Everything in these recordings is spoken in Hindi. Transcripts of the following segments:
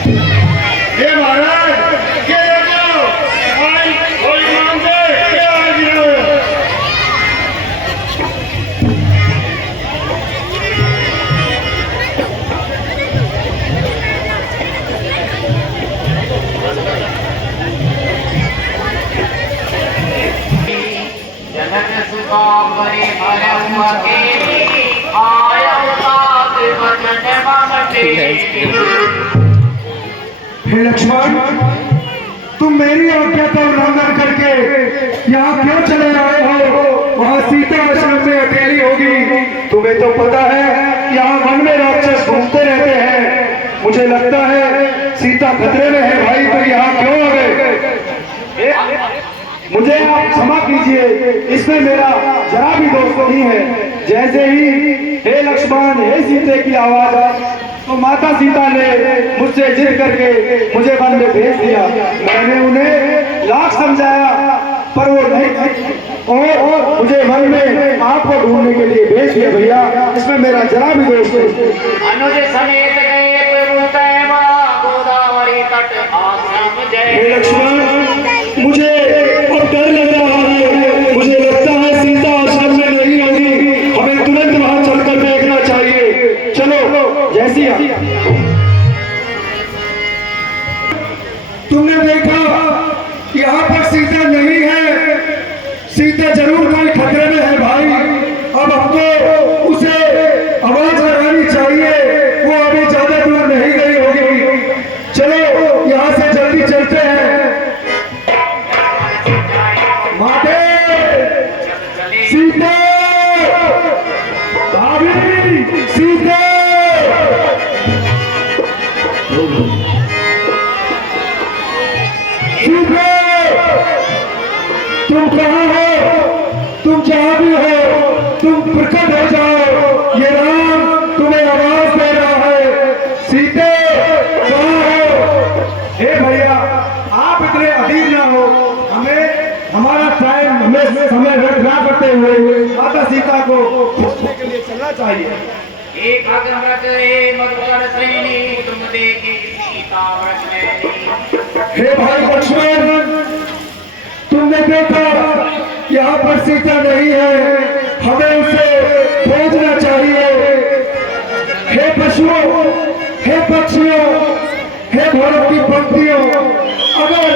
हे महाराज ये देखो भाई कोई मांगे क्या आ गिरो। जनक सुखावरी भरमते आयं तात वचन ममते। हे लक्ष्मण, तुम मेरी आज्ञा का उल्लंघन करके यहाँ क्यों चले आए हो? वहाँ सीता आश्रम में अकेली होगी। तुम्हें तो पता है यहाँ वन में राक्षस घूमते रहते हैं। मुझे लगता है सीता खतरे में है भाई, तो यहाँ क्यों आ गए? मुझे आप क्षमा कीजिए, इसमें मेरा जरा भी दोष नहीं है। जैसे ही हे लक्ष्मण हे सीते की आवाज आई तो माता सीता ने मुझसे जिद करके मुझे वन में भेज दिया। मैंने उन्हें लाख समझाया पर वो नहीं और मुझे वन में आपको ढूंढने के लिए भेज दिया। भैया इसमें मेरा जरा भी दोष नहीं। अनुज समेत गए प्रभु तैमा गोदावरी तट आश्रम जय। हे लक्ष्मण, मुझे अब डर लग रहा है। मुझे लगता है सीता आश्रम में नहीं होगी। हमें तुरंत वहां चलकर देखना चाहिए। चलो जैसी तुमने देखा यहाँ पर सीता नहीं है। सीता जरूर कोई खतरे में है भाई। अब हमको उसे आवाज लगानी चाहिए। वो अभी ज्यादा दूर नहीं गई होगी। चलो यहाँ से जल्दी चलते हैं। माते सीता, भाभी सीता, सीता, तुम कहाँ हो? तुम जहाँ भी हो तुम प्रकट हो जाओ। ये राम तुम्हें आवाज दे रहा है। सीते कहाँ हो? हे भैया आप इतने अधीर ना हो। हमें हमारा टाइम हमें समय व्यर्थ ना करते हुए माता सीता को खोजने के लिए चलना चाहिए। एक अगमत हे मधुकर श्रेणी तुम देखी सीता व्रत में। हे भाई लक्ष्मण, तुमने देखा यहाँ पर सीता नहीं है। हमें उसे खोजना चाहिए। हे पशुओं, हे पक्षियों, हे घोड़ों की पंक्तियों, अगर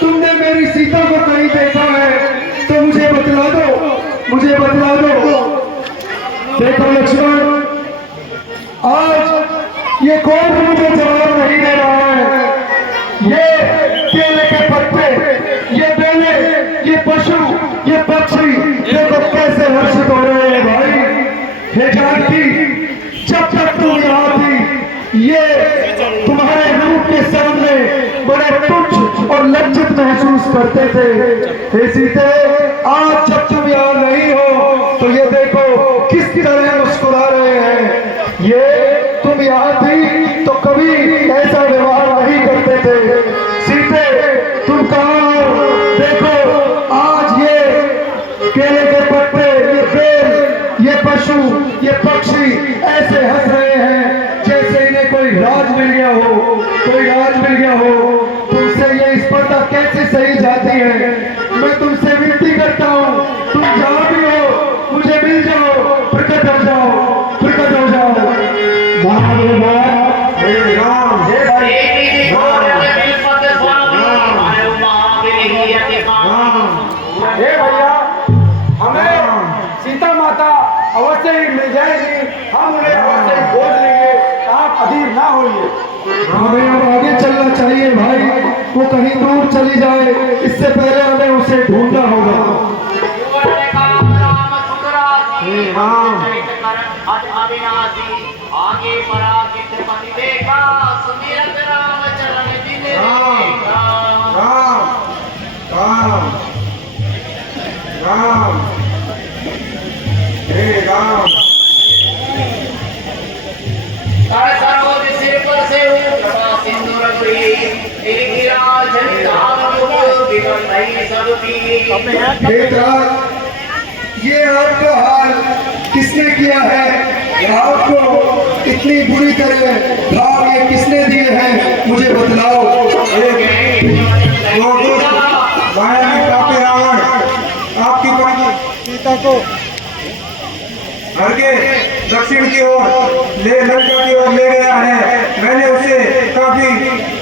तुमने मेरी सीता को कहीं देखा है तो मुझे बतला दो, मुझे बतला दो। देखो लक्ष्मण, आज ये कोई भी मुझे जवाब नहीं दे रहा है। ये केले के पत्ते, ये बेले, ये पशु, ये पक्षी देखो कैसे हर्षित हो रहे हैं भाई। हे जानकी, जब तक तुम यहाँ थी ये तुम्हारे रूप के सामने बड़े तुच्छ और लज्जित महसूस करते थे। हे सीते, आज जब तुम यहाँ नहीं हो तो ये देखो किस तरह मुस्कुरा रहे हैं। ये तुम यहाँ थी तो कभी ऐसा व्यवहार नहीं करते थे। सीते तुम कहाँ हो? देखो आज ये केले के पत्ते, ये पेड़, ये पशु, ये पक्षी ऐसे हंस रहे हैं जैसे इन्हें कोई राज मिल गया हो, कोई राज मिल गया हो। तुमसे ये स्पर्धा कैसे सही जाती है? मैं तुमसे विनती करता हूँ, तुम जहाँ भी हो मुझे मिल जाओ, प्रकट हो जाओ, प्रकट हो जाओ। हे राम, हे भाई हे भैया, हमें सीता माता अवश्य ही मिल जाएगी। हम उन्हें अवश्य ही खोज लेंगे। आप अधीर ना होइए। हमें अब आगे चलना चाहिए भाई। वो कहीं दूर चली जाए इससे पहले हमें उसे ढूंढना होगा। आगे पराकित पति देखा सुमिरत राम चरण दिन देखा। राम राम राम, हे राम। सरोज सिर पर से कृपा सिंदूर हुई एक राज विमल नहीं सब पी। ये आपका हाल किसने किया है? आपको इतनी बुरी तरह भाव ये किसने दिए हैं? मुझे दक्षिण की ओर लंका की ओर ले गया है। मैंने उसे काफी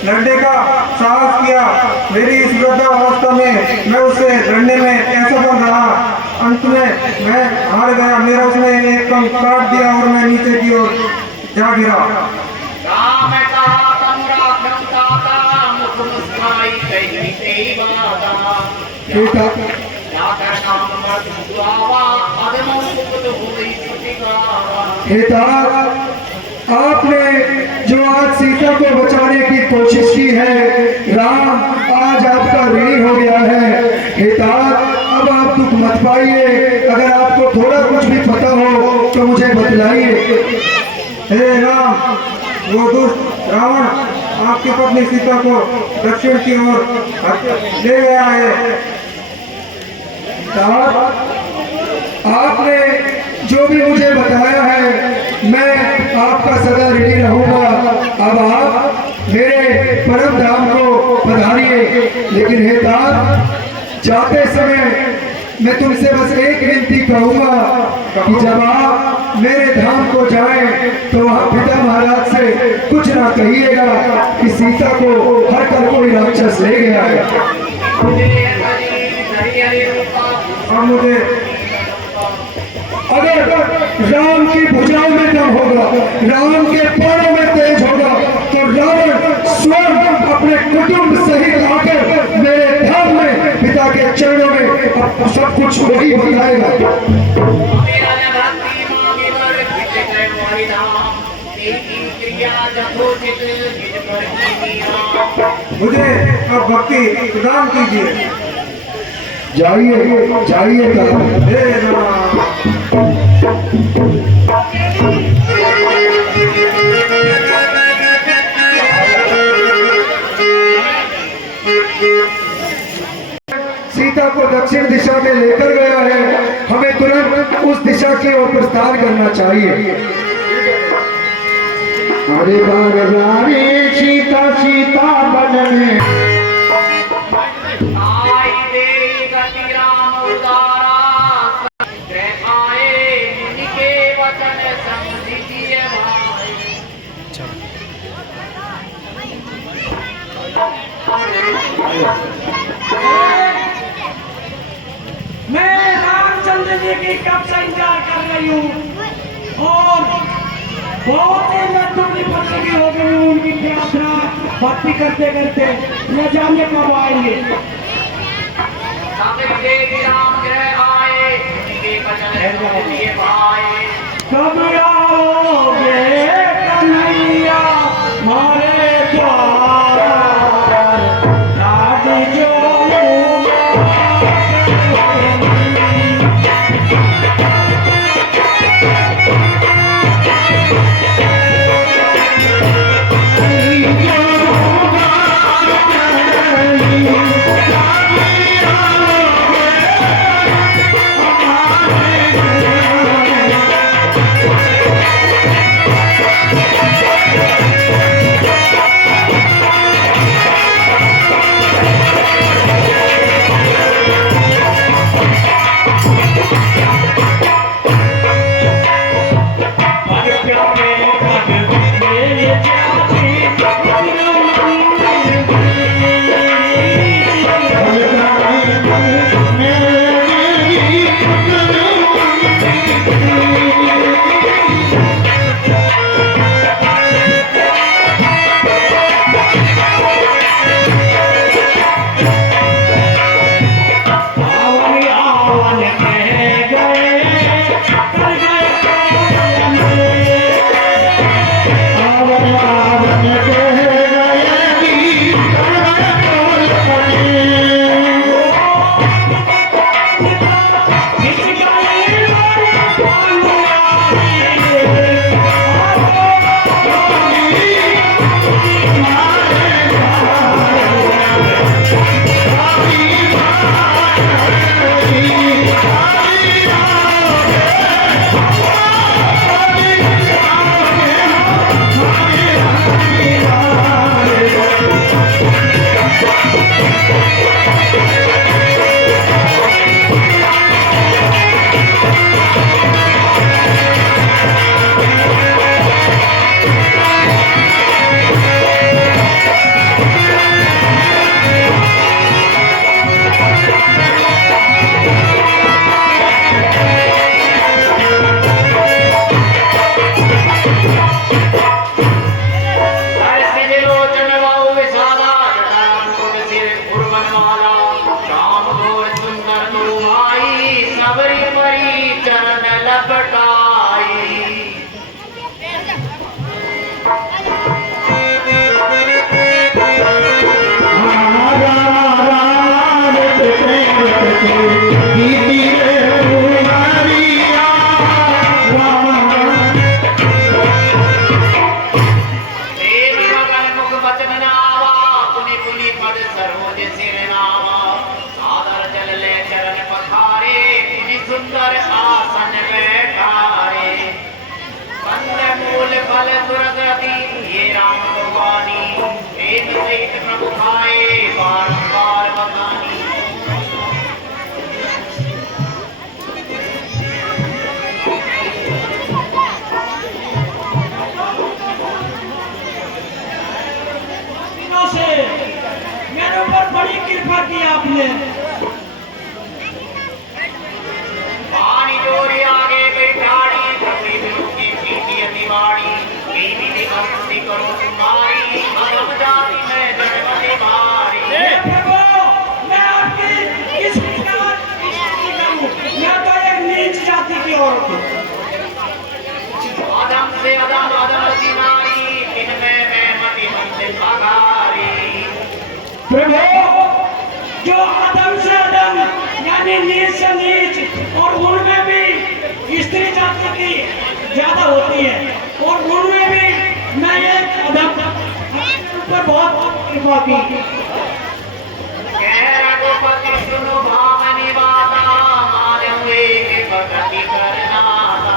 लड़ने का साहस किया। मेरी इस वृद्धावस्था में मैं उसे लड़ने में असफल रहा। अंत में मैं हार गया। मेरा उसने एक पंख काट दिया और मैं नीचे की ओर जा गिरा। राम का तमुरा खंता मुख मुस्काई कही तेरी बाता जाकर नाम मत दुआवा अदम मुक्त हुई छुटिकावा। आपने जो आज सीता को बचाने की कोशिश की है, राम आज आपका ऋणी हो गया है। अब आप दुख मत पाइए। अगर आपको थोड़ा कुछ भी पता हो तो मुझे बतलाइए। हे राम, वो दुष्ट रावण आपकी पत्नी सीता को दक्षिण की ओर ले गया है। आपने जो भी मुझे बताया है मैं आपका सदा ऋणी रहूंगा। अब आप मेरे परम धाम को पधारिए। लेकिन हे तात, जाते समय मैं तुमसे बस एक विनती कहूंगा कि जब आप मेरे धाम को जाएं तो वहां पिता महाराज से कुछ ना कहिएगा कि सीता को हर कर कोई राक्षस ले गया है। और मुझे अगर राम की भुजाओं में दम होगा, राम के पैरों में तेज होगा तो रावण स्वयं अपने कुटुंब सहित आकर मेरे धाम में पिता के चरणों में सब कुछ वही बताएगा। मुझे अब भक्ति प्रदान कीजिए। जाइए जाइए सीता को दक्षिण दिशा में लेकर गया है। हमें तुरंत उस दिशा की ओर प्रस्थान करना चाहिए। अरे बारे सीता सीता बनने आई देवी गति राम उदारा आए मुनि के वचन समझिए भाई। मैं रामचंद्र जी की कब से इंतजार कर रही हूँ और बहुत ही लड्डू पत्नी की हो गई हूँ। उनकी प्रार्थना भक्ति करते करते न जाने कब आएंगे। देवी राम गृह आए मुनि के वचन समझिए भाई। कब आओगे कन्हैया हमारे द्वार लाडी जो बचन नावा पुनि पुनि पद सरोज सिर नावा सादर जल ले चरण पखारे पुनि सुंदर आसन बैठारे कंद मूल फल दुर्गति ये राम भगवानी वेद सहित प्रभु खाए बारंबार बखानी से मेरे ऊपर बड़ी कृपा की आपने। पानी जोरी आगे बैठाड़ी धरती की पीती अतिवाड़ी बीवी भक्ति करो तुम्हारी अधम जाति में जन्मति मारी। हे प्रभु मैं आपकी किस प्रकार स्तुति करूं? मैं तो एक नीच जाति की औरत हूं। अधम से अधम अधम की नारी इनमें मैं मति मंदिर पगारी। प्रभु जो अधम से अधम यानी नीच से नीच और उनमें भी स्त्री जाति की ज्यादा होती है और उनमें भी मैं एक अधम पर बहुत कृपा की। कह रघुपति सुनो भावनी वाला मान हुए कि भक्ति करना था।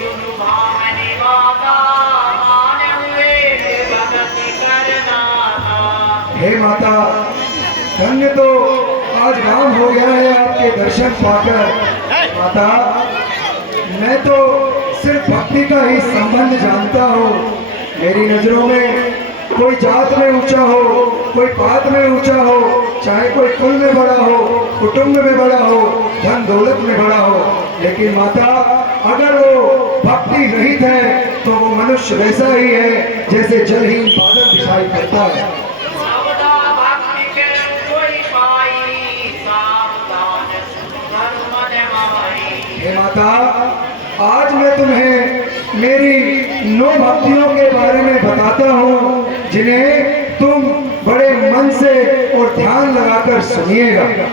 सुनु भावनी वाला मान हुए भक्ति करना था। हे माता, धन्य तो आज राम हो गया है आपके दर्शन पाकर। माता, मैं तो सिर्फ भक्ति का ही संबंध जानता हूँ। मेरी नजरों में कोई जात में ऊंचा हो, कोई पात में ऊंचा हो, चाहे कोई कुल में बड़ा हो, कुटुंब में बड़ा हो, धन दौलत में बड़ा हो, लेकिन माता अगर वो भक्ति रहित है तो वो मनुष्य वैसा ही है जैसे जलहीन बादल दिखाई पड़ता है। सबदा भक्ति के कोई पाई सावधान सुंदर मन माई। हे माता, आज मैं तुम्हें मेरी 9 भक्तियों के बारे में बताता हूँ जिन्हें तुम बड़े मन से और ध्यान लगाकर सुनिएगा।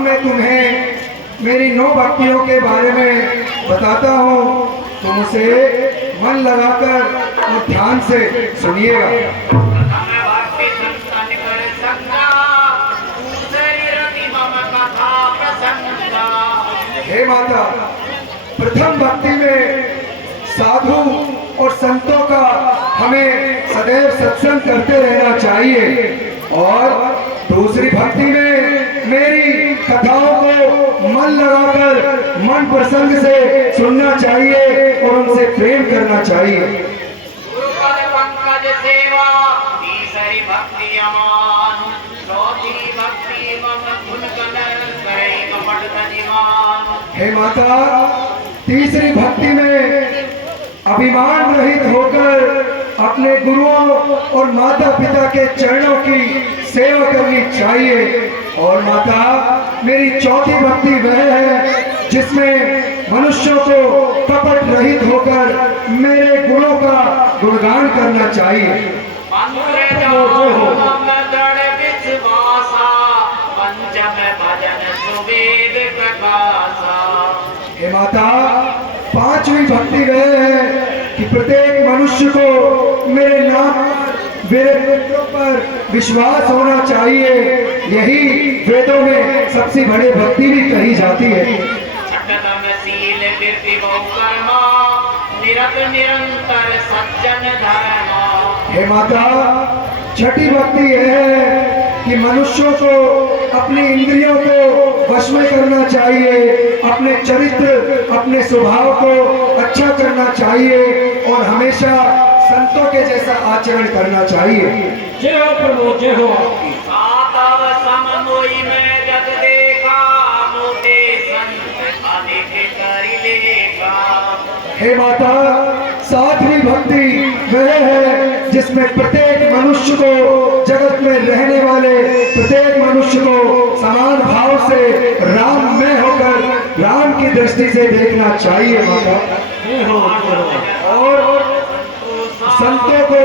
मैं तुम्हें मेरी 9 भक्तियों के बारे में बताता हूँ। तुम उसे मन लगाकर और ध्यान से सुनिएगा। प्रथम भक्ति संतन कर संगा, दूसरी रति मम कथा प्रसंगा। हे माता, प्रथम भक्ति में साधु और संतों का हमें सदैव सत्संग करते रहना चाहिए, और दूसरी भक्ति में मेरी कथाओं को मन लगाकर मन प्रसंग से सुनना चाहिए और उनसे प्रेम करना चाहिए। गुरुपद पंकज सेवा, तीसरी भक्ति अमान, चौथी भक्ति मम गुण कनन करे कपट तनिमान। हे माता, तीसरी भक्ति में अभिमान रहित होकर अपने गुरुओं और माता पिता के चरणों की सेवा करनी चाहिए। और माता, मेरी चौथी भक्ति वह है जिसमें मनुष्यों को कपट रहित होकर मेरे गुणों का गुणगान करना चाहिए। मंत्र जाप दृढ़ विश्वासा, पंचम भजन सुवेद प्रकाशा। हे माता, पांचवी भक्ति वह है कि प्रत्येक मनुष्य को मेरे नाम मेरे मंत्रों पर विश्वास होना चाहिए। यही वेदों में सबसे बड़ी भक्ति भी कही जाती है। छठतम शील कीर्ति बहुकर्मा, निरत निरंतर सज्जन धर्मा। हे माता, छठी भक्ति यह है कि मनुष्यों को अपनी इंद्रियों को वश में करना चाहिए, अपने चरित्र अपने स्वभाव को अच्छा करना चाहिए और हमेशा संतों के जैसा आचरण करना चाहिए। जय हो प्रभु, जय हो आपकी। सातव सम मोई में जग देखा, मोटे संत अधिक करि लेखा। हे माता, सातवीं भक्ति वह है जिसमें प्रत्येक मनुष्य को, जगत में रहने वाले प्रत्येक मनुष्य को समान भाव से राम में होकर राम की दृष्टि से देखना चाहिए। माता, जय हो, जय हो। और संतों को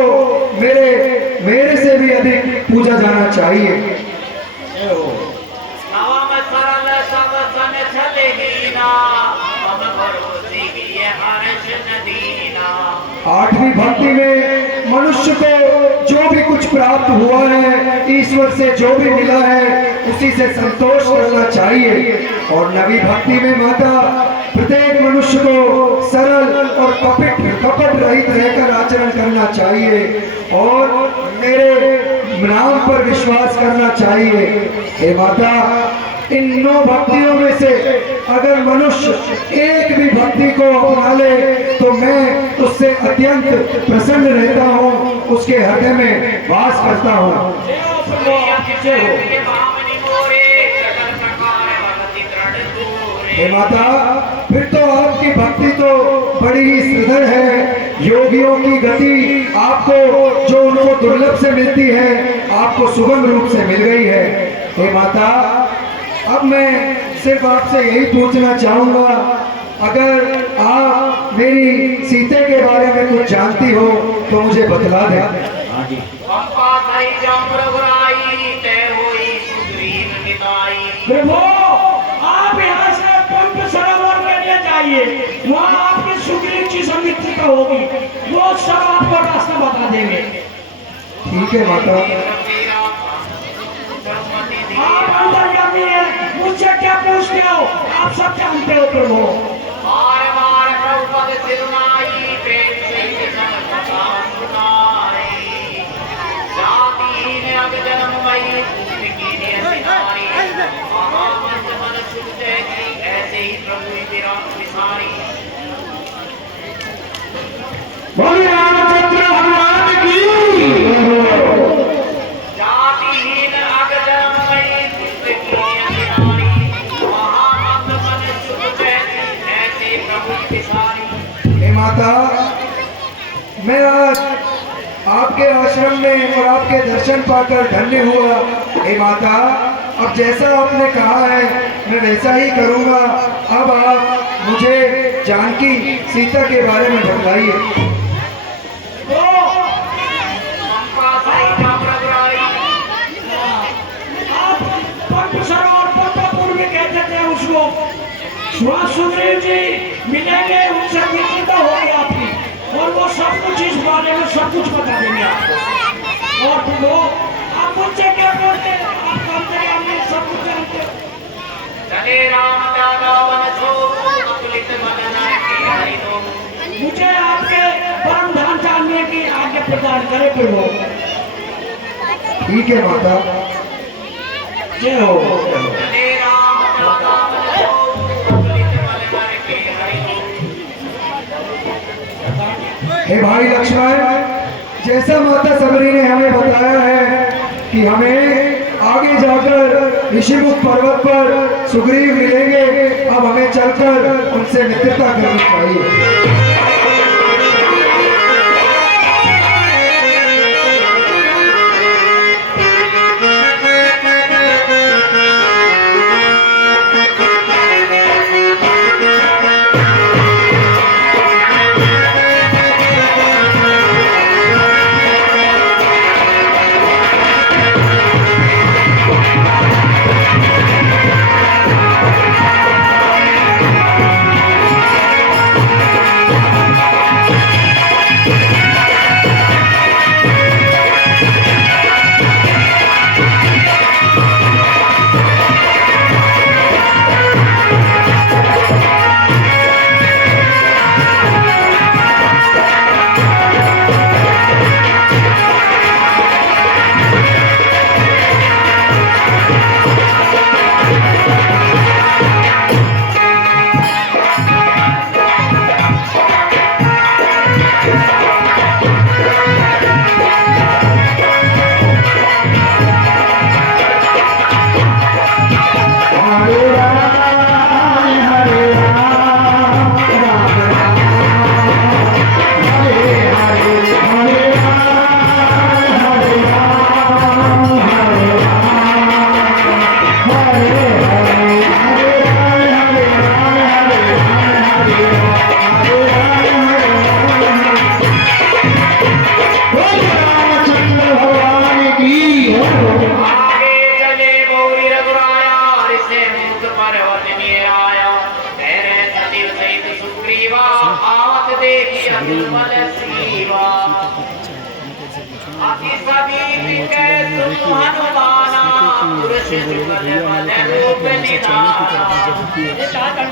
मेरे से भी अधिक पूजा जाना चाहिए। जय हो। नवम सरल सब सन छल हीना, मम भरोसे ये हर्ष न दीना। आठवीं भक्ति में मनुष्य को जो भी कुछ प्राप्त हुआ है, ईश्वर से जो भी मिला है, उसी से संतोष करना चाहिए। और नवी भक्ति में माता, प्रत्येक मनुष्य को सरल और कपट रहित रहकर आचरण करना चाहिए और मेरे नाम पर विश्वास करना चाहिए। हे माता, इन 9 भक्तियों में से अगर मनुष्य एक भी भक्ति को अपना ले तो मैं उससे अत्यंत प्रसन्न रहता हूँ, उसके हृदय में वास करता हूँ। जय हो प्रभु, आपकी जय हो। हे माता, फिर तो आपकी भक्ति तो बड़ी ही सुंदर है। योगियों की गति आपको जो उनको दुर्लभ से मिलती है, आपको सुगम रूप से मिल गई है। हे माता, अब मैं सिर्फ आपसे यही पूछना चाहूंगा, अगर आप मेरी सीते के बारे में कुछ जानती हो तो मुझे बतला दें। हाँ जी। प्रभु, आप यहाँ से पंप सरोवर के लिए जाइए, वहाँ आपकी सुग्रीव जी समिति का होगी, वो सब आपको रास्ता बता देंगे। ठीक है माता। आप अंदर जाती है, मुझसे क्या पूछते हो, आप सब जानते हो प्रभु। बार बार प्रभुपद सिरुनाई, प्रेम से ही सब कथा सुनाई। जातिहीन अग जन्ममयी, की नियति नारी, महामंद मन सुख जयती, ऐसे ही प्रभु विराट विसारी। बोलिए रामचंद्र हनुमान की। जातिहीन अग जन्ममयी, की नियति नारी, महामंद मन सुख जयती, ऐसे प्रभु विसारी। हे माता, मैं आज आपके आश्रम में और आपके दर्शन पाकर धन्य हुआ। हे माता, अब जैसा आपने कहा है मैं वैसा ही करूंगा। अब आप मुझे जानकी सीता के बारे में बतलाइए। आप पंप सरोवर पंपापुर में सुग्रीव जी मिलेंगे, उनसे मित्रता होगी आपकी और वो सब कुछ इस बारे में सब कुछ बता देंगे आपको। और फिर वो आप मुझसे क्या करते हैं, आप करते हैं, हमने सब कुछ जानते हैं। चले राम दादा वन छो अतुलित बल नर की हरि दो। मुझे आपके परम धाम जानने की आज्ञा प्रदान करे प्रभु। ठीक है माता। जय हो। चले राम दादा वन छो अतुलित बल नर की हरि दो। हे भाई लक्ष्मण, जैसा माता सबरी ने हमें बताया है कि हमें आगे जाकर ऋषिमुख पर्वत पर सुग्रीव मिलेंगे, अब हमें चलकर उनसे मित्रता करनी चाहिए।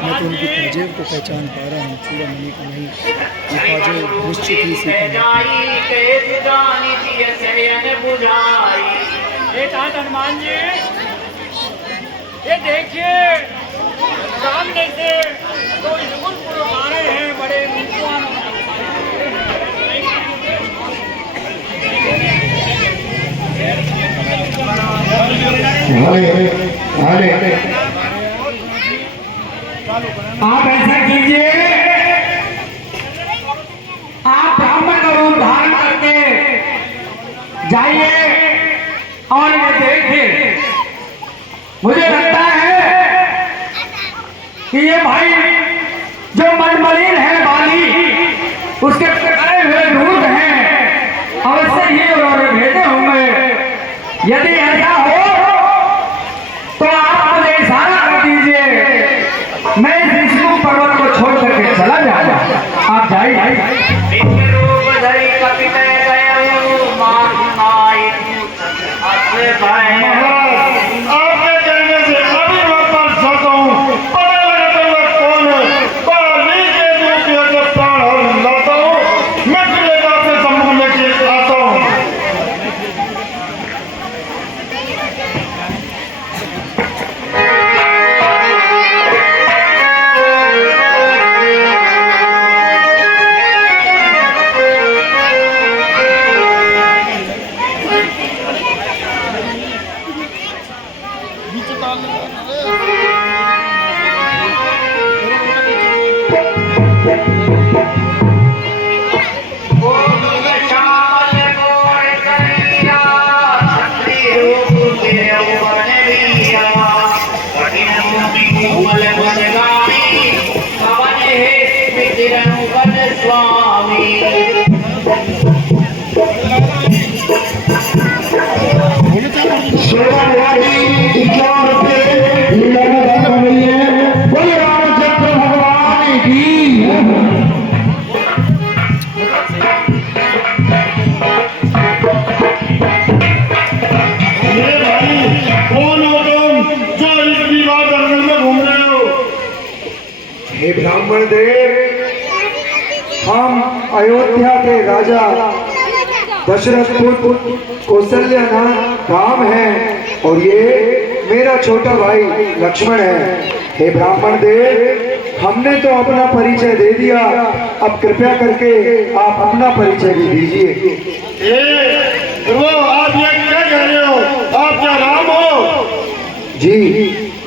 मैं तो उनकी तहजीब को पहचान पा रहा हूँ, चूड़ामणि को नहीं। ये तहजीब निश्चित ही सीखा। हनुमान जी, ये देखिए सामने से दो युगल पुरुष आ रहे हैं, बड़े विद्वान। आप ऐसा कीजिए, आप ब्राह्मण का रूप धारण करके जाइए और ये देखिए, मुझे लगता है कि ये भाई जो मनमलिन है बाली, उसके करे हुए दूध हैं, अवश्य ही उन्होंने भेजे होंगे। यदि ऐसा हो तो आप मुझे इशारा कर दीजिए, मैं इस ऋषिमुख पर्वत को छोड़ करके चला जाऊंगा। आप जाइए। आपके कहने से अभी मैं पर सकता हूँ, पता लगाते हुए कौन है, बाली के रूप में जब प्राण लाता हूँ, मैं फिर आपके सम्मुख लेके आता हूँ। सेवा हे ब्राह्मण देव, हम अयोध्या के राजा दशरथ पुत्र कौशल्या राम हैं और ये मेरा छोटा भाई लक्ष्मण है। हे ब्राह्मण देव, हमने तो अपना परिचय दे दिया, अब कृपया करके आप अपना परिचय भी दीजिए। वो आप ये क्या कह रहे हो? आप क्या राम हो? जी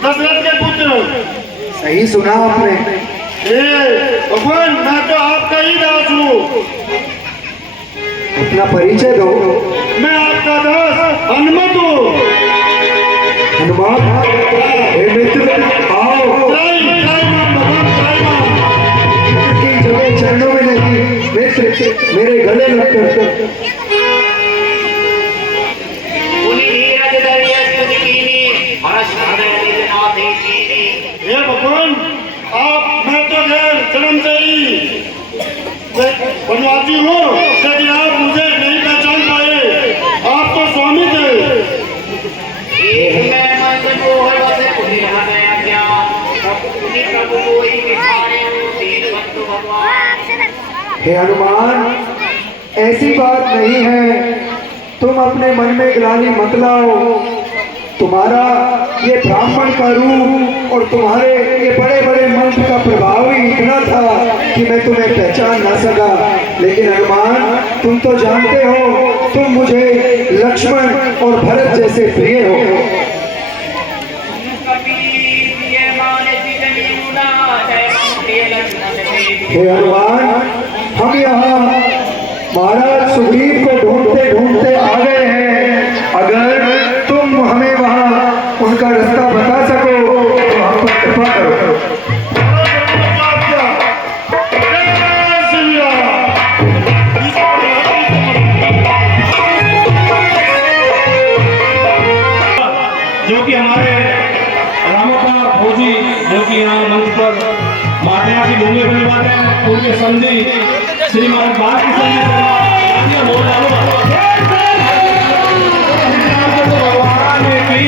दशरथ के पुत्र। सही सुना आपने। भगवान, मैं तो आपका ही दास हूँ। अपना परिचय दो। मैं आपका दास हनुमत हूँ। हनुमान, हे मित्र आओ। की जगह चरणों में नहीं, मित्र मेरे गले लगकर। हे भगवान, आप मैं तो जन्म से ही वनवासी हूँ, लेकिन आप मुझे नहीं पहचान पाए। आप तो स्वामी थे। हे हनुमान, ऐसी बात नहीं है, तुम अपने मन में ग्लानि मत लाओ। तुम्हारा ये ब्राह्मण का रूप और तुम्हारे ये बड़े बड़े मंत्र का प्रभाव ही इतना था कि मैं तुम्हें पहचान ना सका। लेकिन हनुमान, तुम तो जानते हो, तुम मुझे लक्ष्मण और भरत जैसे प्रिय हो। हे हनुमान, हम यहाँ महाराज सुग्रीव को ढूंढते ढूंढते आ गए हैं। अगर तुम हमें वहाँ उनका रास्ता बता सको तो हम पर कृपा करो। जो कि हमारे रामों का फौजी जो कि यहाँ मंच पर माता की भूमि हुई बात है, उनके संधि श्रीमान बात की संधि भगवान ने की।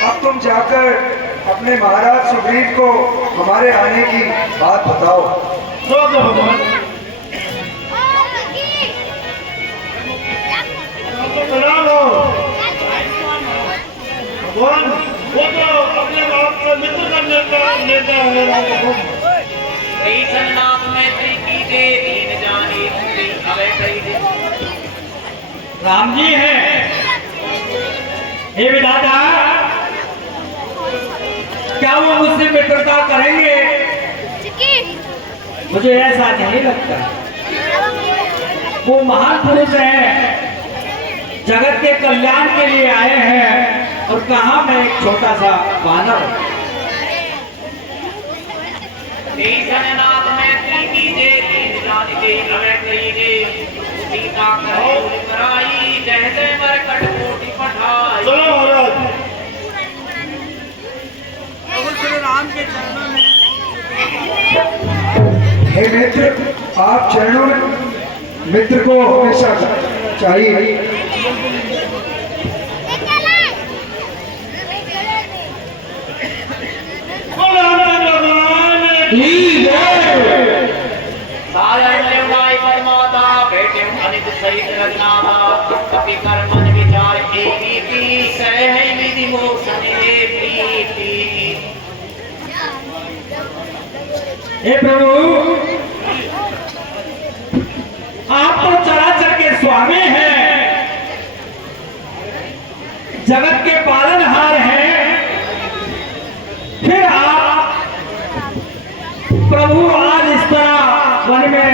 अब तुम जाकर अपने महाराज सुग्रीव को हमारे आने की बात बताओ। भगवान, प्रणाम हो भगवान। वो तो अपने बाप को मित्र का नेता है। राम जी हैं। हे विधाता, क्या वो मुझसे मित्रता करेंगे? मुझे ऐसा नहीं लगता। वो महान पुरुष हैं, जगत के कल्याण के लिए आए हैं, और कहा मैं एक छोटा सा वानर। चलो महाराज। हे मित्र, आप चरणों में मित्र को हमेशा चाहिए। सहित रघुनाथ कपि कर्मन विचार एकी की सह विधि मोक्षण प्रीति। हे प्रभु, आप तो चराचर के स्वामी हैं, जगत के पालनहार हैं, फिर आप प्रभु आज इस तरह वन में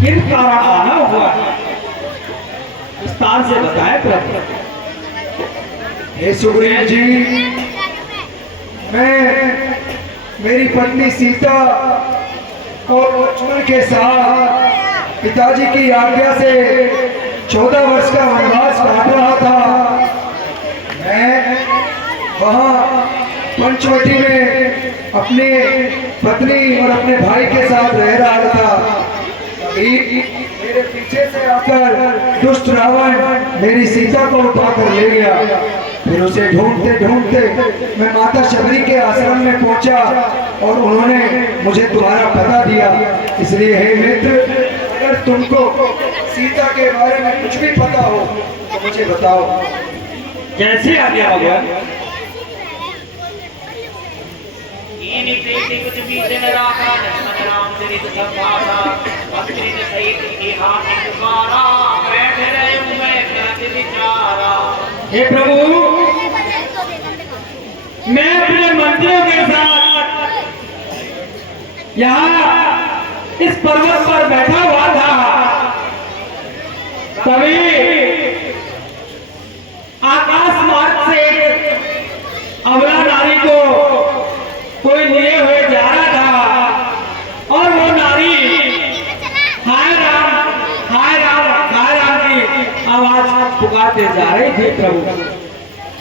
किन कारण आना हुआ, विस्तार से बताएं प्रभु। हे सुग्रीव जी, मैं मेरी पत्नी सीता और लक्ष्मण के साथ पिताजी की आज्ञा से 14 वर्ष का वनवास काट रहा था। मैं वहाँ पंचवटी में अपनी पत्नी और अपने भाई के साथ रह रहा था। मेरे पीछे से आकर दुष्ट रावण मेरी सीता को उठाकर ले गया। फिर उसे ढूंढते ढूंढते मैं माता शबरी के आश्रम में पहुंचा और उन्होंने मुझे तुम्हारा पता दिया। इसलिए हे मित्र, अगर तुमको सीता के बारे में कुछ भी पता हो तो मुझे बताओ। कैसे आ गया भगवान? इन्हीं प्रीति कुछ बीच न राखा, लक्ष्मण राम चरित सब भाषा, पत्नी ने सहित इतिहास पुकारा, बैठ रहे हूँ मैं कृत विचारा। हे प्रभु, मैं अपने मंत्रियों के साथ यहाँ इस पर्वत पर बैठा हुआ था, तभी आकाश मार्ग से अबला नारी को कोई लिए हुए जा रहा था और वो नारी हाय राम हाय राम हाय राम की आवाज पुकारते जा रही थी प्रभु।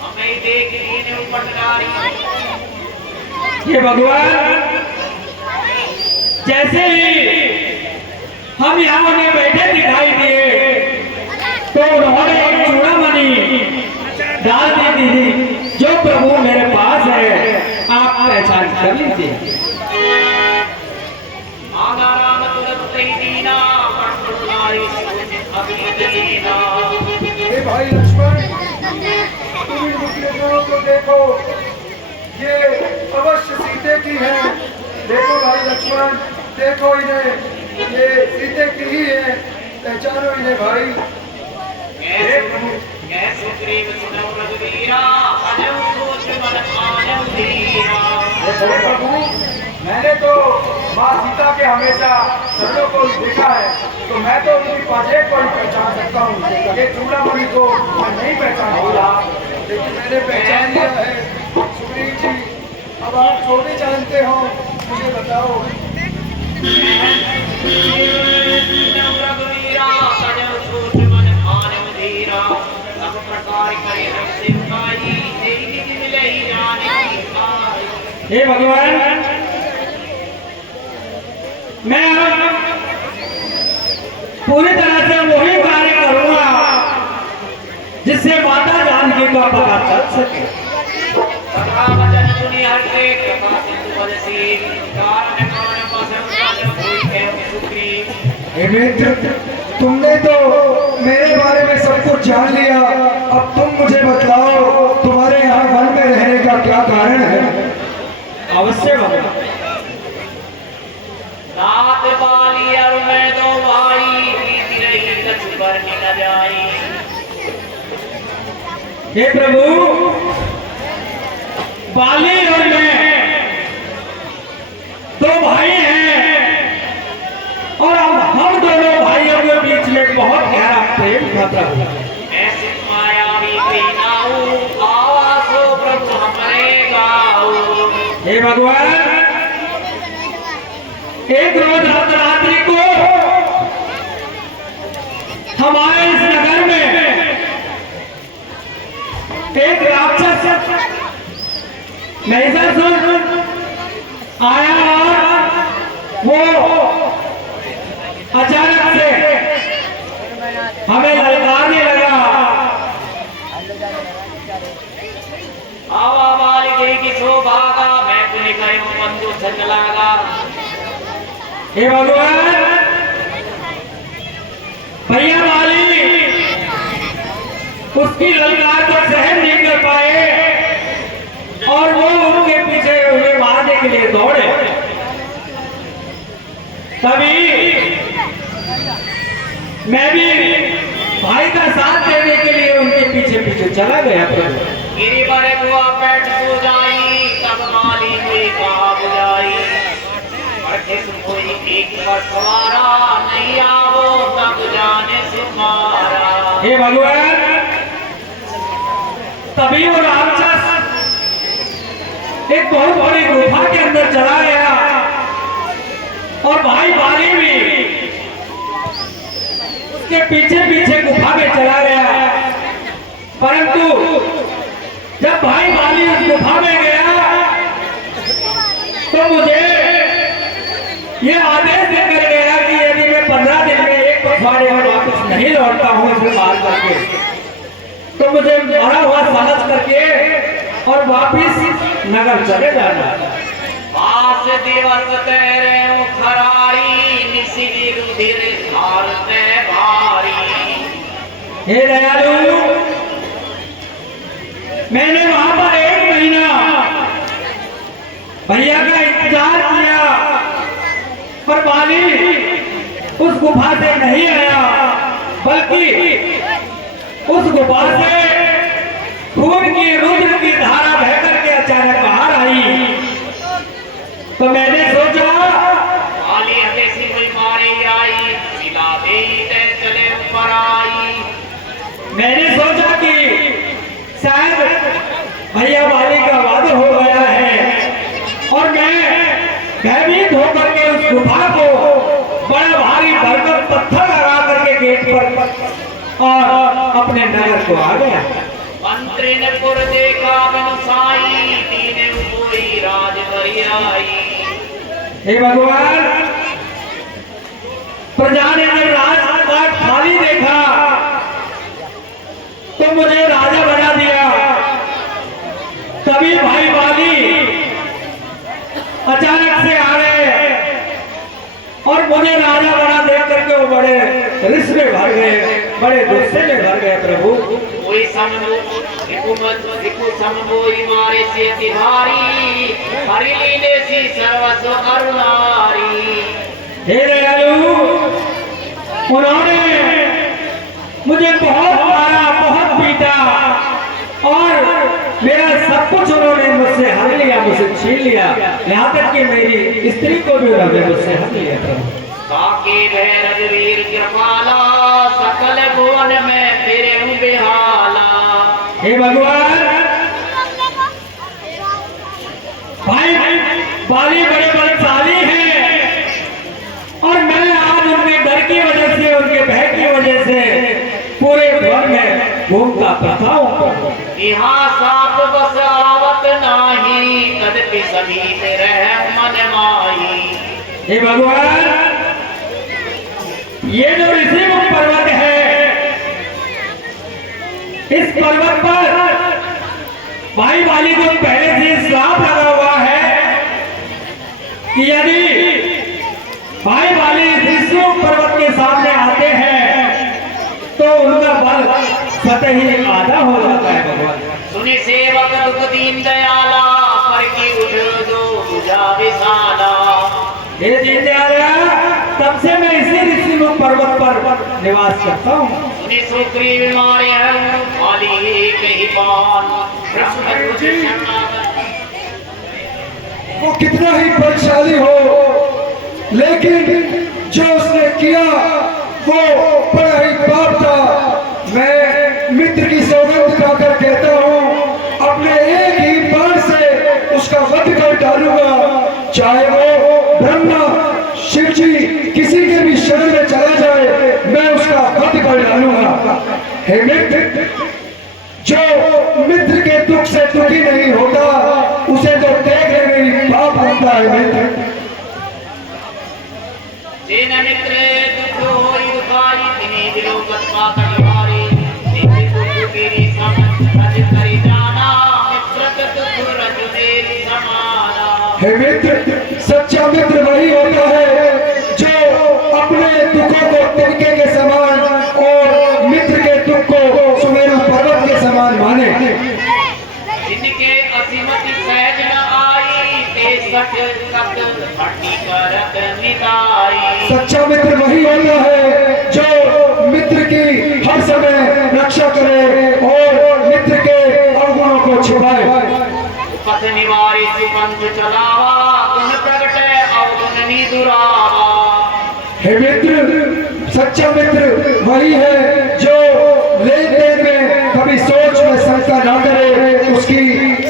हमें देख लीने उपटकारी, ये भगवान जैसे ही हम यहाँ उन्हें बैठे दिखाई दिए तो उन्होंने एक चूड़ामणि डाल दी थी जो प्रभु मेरे पास है, आप पहचान कर लीजिए। आगा राम तुरंत ही दीना, पटुलाई सूझ अभी दीना। हे भाई लक्ष्मण, तुम इन मुखियों को देखो, ये अवश्य सीते की है। देखो भाई लक्ष्मण, देखो इन्हें, ये सीते की ही है, पहचानो इन्हें भाई। कैसे प्रेम सुनौ रघुवीरा, अजब सोच मन आनंद धीरा। हे प्रभु, मैंने तो माँ सीता के हमेशा चरणों को देखा है, तो मैं तो उनकी पाजेब को ही पहचान सकता हूँ। ये चूड़ामणि को मैं नहीं पहचान पाया, लेकिन मैंने पहचान लिया है। सुग्रीव जी, अब आप जो भी जानते हो मुझे बताओ। रघुवीरा, अजब सोच मन आनंद धीरा। सब प्रकार करे हम सिमकाई, तेरी निज मिले ही जाने की पाई। हे भगवान, मैं पूरी तरह से वही कार्य करूंगा जिससे माता जानकी का पता चल सके। कथा वचन सुनी हटे, कृपा सिंधु बरसी, कारण कारण पसंद जाने कोई कहते सुग्रीव। हे मित्र, तुमने तो मेरे बारे में सब कुछ जान लिया, अब तुम मुझे बताओ तुम्हारे यहाँ वन में रहने का क्या कारण है। अवश्य भगवान। रात बाली और मैं दो भाई, बीती रही कछु बरनी न जाई। हे प्रभु, बाली और मैं दो भाई हैं और अब हम दोनों भाइयों के बीच में बहुत गहरा प्रेम था प्रभु। ऐसे मायावी नाऊ, आवाज हो प्रभु हमारे गाओ। हे भगवान, एक रोज रात्रि को हमारे इस नगर में एक राक्षस महिषासुर आया और वो अचानक से हमें ललकारने लगा। आवा वाली गई की शोभा का, मैं पुण्य करूं बंधु संग लागा। हे भगवान, भैया वाली उसकी ललकार को सहन नहीं कर पाए और वो उनके पीछे उन्हें मारने के लिए दौड़े। तभी मैं भी भाई का साथ देने के लिए उनके पीछे पीछे चला गया प्रभु। गिरिवर बुआ पेट सो जाई, तब माली हुई कहा बुझाई। परखिस कोई एक पटवारा, नहीं आओ तब जाने सुमारा। हे भगवान, तभी वो राक्षस एक बहुत बड़ी गुफा के अंदर चला गया और भाई बाली भी उसके पीछे पीछे गुफा में चला गया। परंतु जब भाई बाली उस गुफा में गया तो मुझे ये आदेश देकर गया कि यदि मैं 15 दिन में एक पखवाड़े में वापस नहीं लौटता हूँ इसे मार करके, तो मुझे मरा हुआ समझ करके और वापिस नगर चले जाना। पास दिवस तेरे खरारी, निशिरी रुधिर धारते भारी। हे दयालु, मैंने वहां पर 1 महीना भैया का इंतजार किया, पर बाली उस गुफा से नहीं आया, बल्कि उस गुफा से खून की रुद्र की धारा बह करके अचानक बाहर आई। तो मैंने सोचा बाली हदेसी हुई मारी आई, सिला दे ते चले ऊपर आई। मैंने सोचा कि शायद भैया बाली का वध हो गया है और मैं भयभीत होकर के उस गुफा को बड़ा भारी भरकम पत्थर लगा करके गेट पर और अपने नगर को आ गया। मंत्री ने पुर देखा बिनु साई, दीने कोई राज करी आई। हे भगवान, प्रजा ने जब राजपाट खाली देखा तो मुझे राजा बना दिया। तभी भाई बाली अचानक से आ गए और मुझे राजा बना देख करके वो बड़े रिस में भर गए, बड़े गुस्से में भर गए प्रभु। कोई समझो हुकूमत दिखो समबोई मारे से तिहारी, हरिली ने सी सर्वस्व अरुणारी। हे दयालु, उन्होंने मुझे बहुत मारा, बहुत पीटा और मेरा सब कुछ उन्होंने मुझसे हर लिया, मुझसे छीन लिया, यहाँ तक कि मेरी स्त्री को भी उन्होंने मुझसे हर लिया प्रभु। काके रघुवीर कृपाला, सकल भुवन में फिरे बेहाला। हे भगवान, भाई बाली बड़े बलशाली हैं और मैं आज उनके डर की वजह से, उनके भय की वजह से पूरे भवन में घूमता फिरता हूँ। यहाँ साप बस आवत नाही, कदपि समीप रह मन माही। हे भगवान, ये जो ऋषिमुख पर्वत है, इस पर्वत पर भाई बाली को पहले से श्राप लगा हुआ है कि यदि भाई बाली इस ऋषिमुख पर्वत के सामने आते हैं तो उनका बल स्वतः ही आधा हो जाता है। भगवान सुनि सेवक दुख दीन दयाला, पर की उठ दो बुझा विशाला। हे दीनदयाला, तब से मैं इसी ऋषिमुख पर्वत पर निवास करता हूँ। सुनि सुग्रीव मारे हैं, बाली कही पान। ब्रह्म कुछ शरणागत। वो कितना ही बलशाली हो, लेकिन जो उसने किया वो बड़ा ही पाप था। मैं मित्र की सौगंध खाकर कहता हूँ, अपने एक ही बाण से उसका वध कर डालूंगा, चाहे वो ब्रह्मा शिव जी किसी के भी शरण में चला जाए, मैं उसका वध कर डालूंगा। हे मित्र, जो मित्र के दुख से दुखी नहीं होता उसे तो देखने में ही पाप होता है। मित्र जिन मित्र दुख होई दुखाई, तिन्हीं विलोकत पातक भारी। नित्य दुख गिरी सम रज करि जाना, मित्रत दुख रज मेरी समाना। हे मित्र, सच्चा मित्र वही होता है जो अपने दुखों को तिनके के समान और मित्र के दुख को सुमेरु पर्वत के समान माने। जिनके असीमति सहज न आई, ते सठ सत भट्टी करत निदाई। सच्चा मित्र वही होता है जो मित्र की हर समय पंथ चलावा गुण प्रगटे अवगुण नी दुरावा। हे मित्र, सच्चा मित्र वही है जो लेन देन में कभी सोच में शंका ना करे, उसकी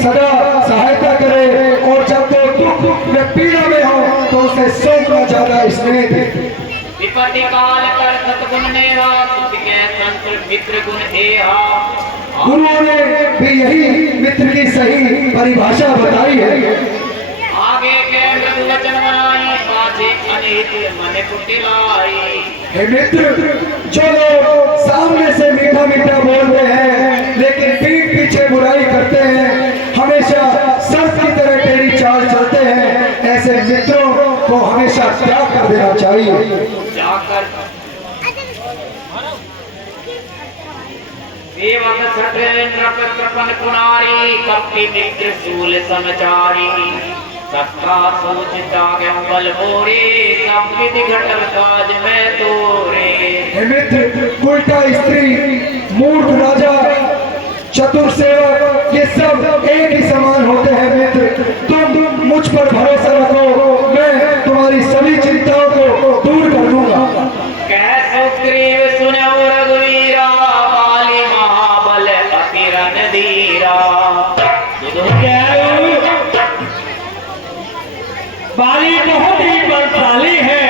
सदा सहायता करे, और जब वो दुख में पीड़ा में हो तो उसे सौ गुना ज्यादा स्नेह दे। विपत्ति काल कर सतगुण नेहा सुख के तंत्र मित्र गुण एहा। गुरुओं ने भी यही मित्र की सही परिभाषा बताई है। आगे के मृदु वचन बनाई पाछे अनित मन कुटिलाई। हे मित्र, जो लोग सामने से मीठा मीठा बोलते हैं लेकिन पीठ पीछे बुराई करते हैं, हमेशा सर्प की तरह टेढ़ी चाल चलते हैं, ऐसे मित्रों को हमेशा त्याग कर देना चाहिए। जाकर सेवक सटे नृप कृपन कुनारी कपटी मित्र शूल समचारी। सत्ता सोच त्यागम बल मोरे सब विधि घटल काज में तोरे। हे मित्र, उल्टा स्त्री, मूर्ख राजा, चतुर सेवक, ये सब एक ही समान होते हैं। मित्र, तुम मुझ पर भरोसा रखो, मैं तुम्हारी सभी चिंताओं को दूर कर दूंगा। कह सुग्रीव सुनो रघुवीरा बाली महाबल अति रणधीरा। बाली बहुत ही बलशाली है।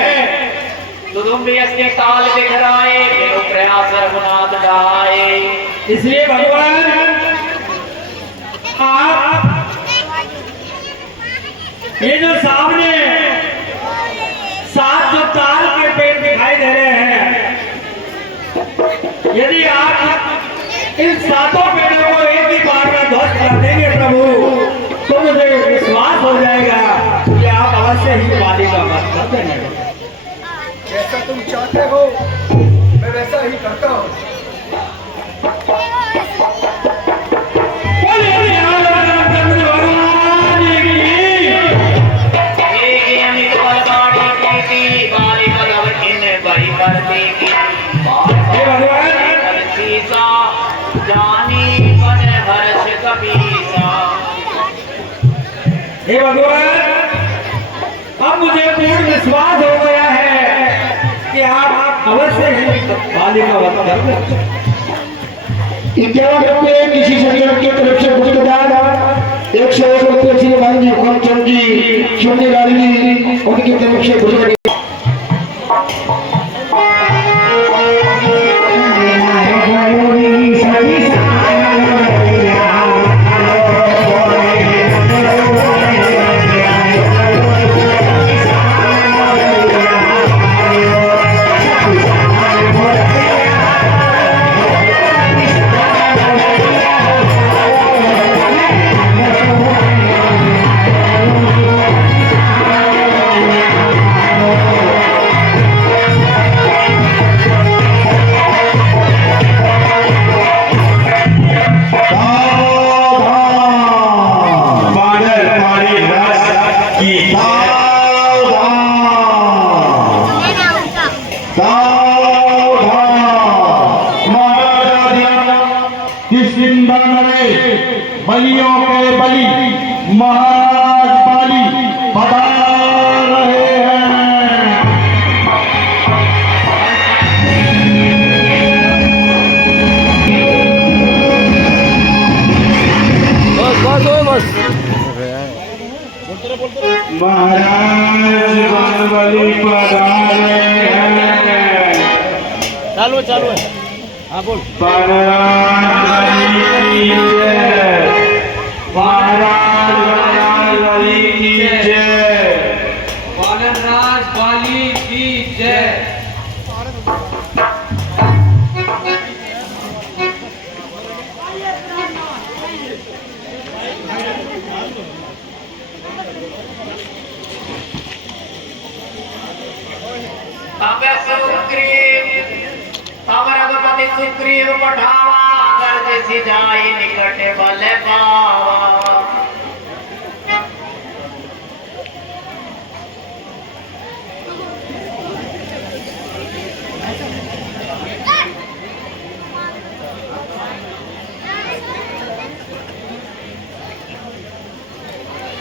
तुदुम्बी असके ताल बिखराए बिनु प्रयास रघुनाथ गाए। इसलिए भगवान आप ये जो सामने 7 जो ताल के पेड़ दिखाई दे रहे हैं, यदि आप इन 7 पेड़ों को एक ही बार में ध्वस्त कर देंगे प्रभु, तो मुझे विश्वास हो जाएगा कि आप अवश्य ही बाली का वध कर देंगे। जैसा तुम चाहते हो मैं वैसा ही करता हूँ। हे भगवान, अब मुझे पूर्ण विश्वास हो गया है कि आप अवश्य ही बाली का वध कर देंगे। 51 रुपये किसी सज्जन की तरफ से भुगतान, 101 रुपये श्री भाई हुकमचंद जी चुन्नीलाल जी उनकी तरफ से भुगतान। बलियों के बलि महाराज बाली पधार रहे हैं। महाराज बलि पधार रहे हैं। चालू चालू है, हाँ बोल। वानरराज बाली की जय। तब रघुपति सुग्रीव पठावा गर्ज सिजाई निकट बल पावा।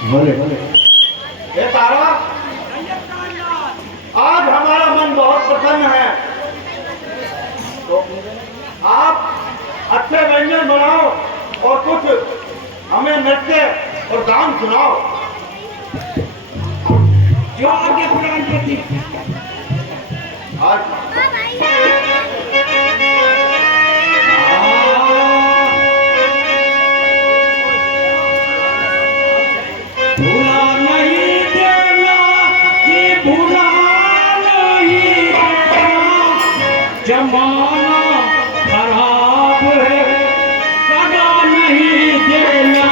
भले ये तारा, आज हमारा मन बहुत प्रसन्न है, तो आप अच्छे व्यंजन बनाओ और कुछ हमें नृत्य और गान सुनाओ। जो आगे प्राणपति आज भूला नहीं देना जी, भूला नहीं देना, जमाना खराब है, सगा नहीं देना।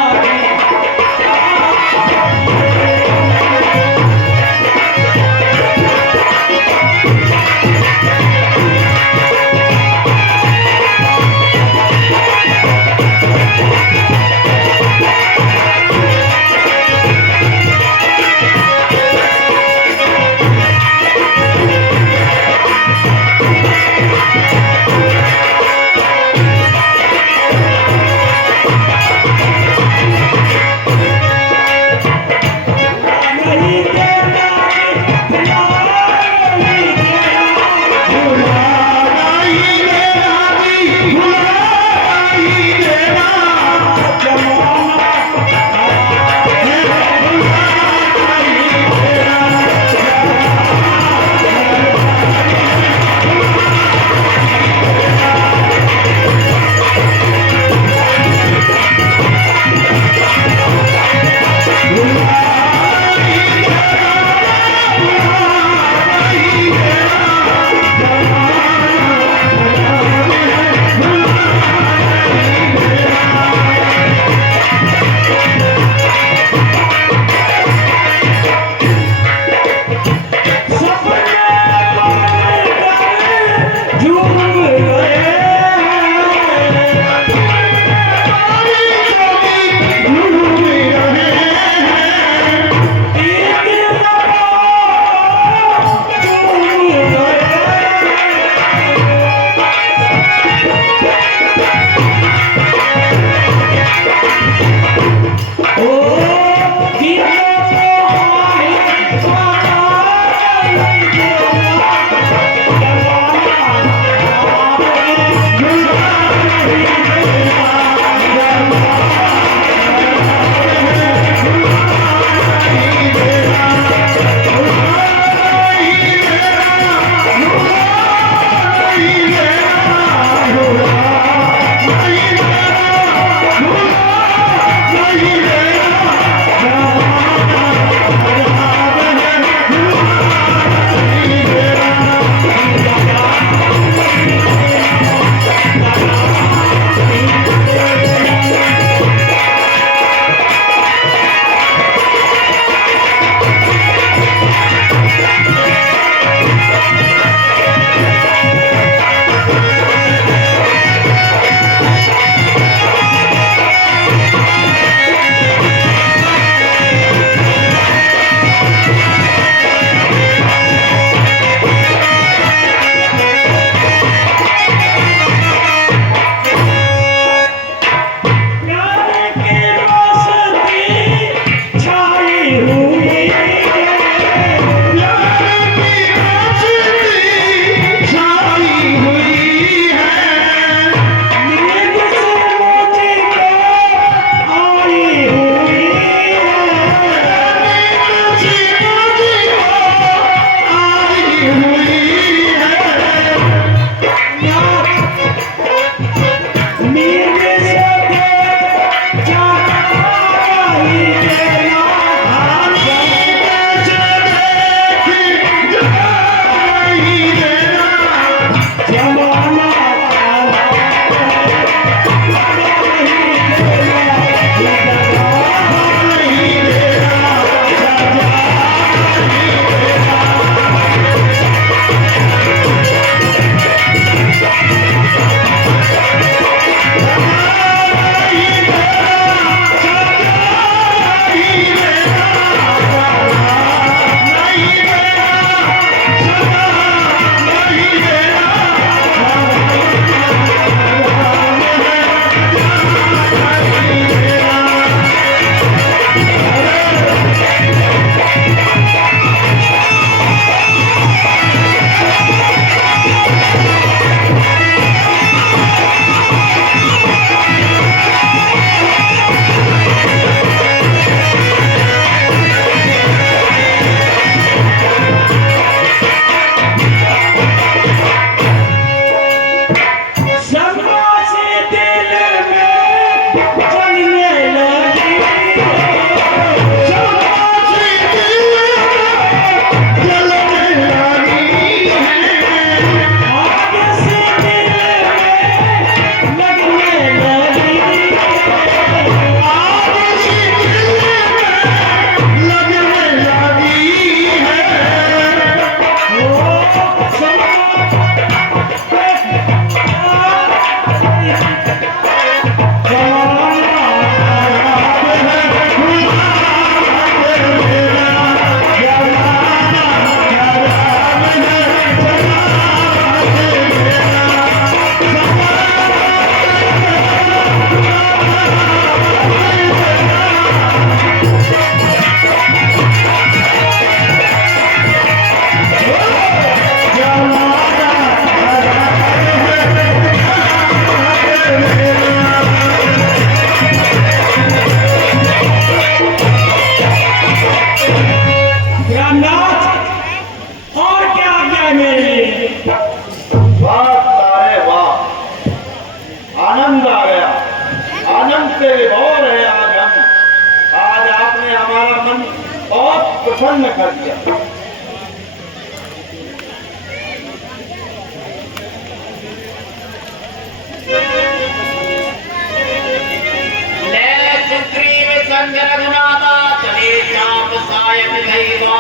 संग रघुनाथा चले चाप सायक गईवा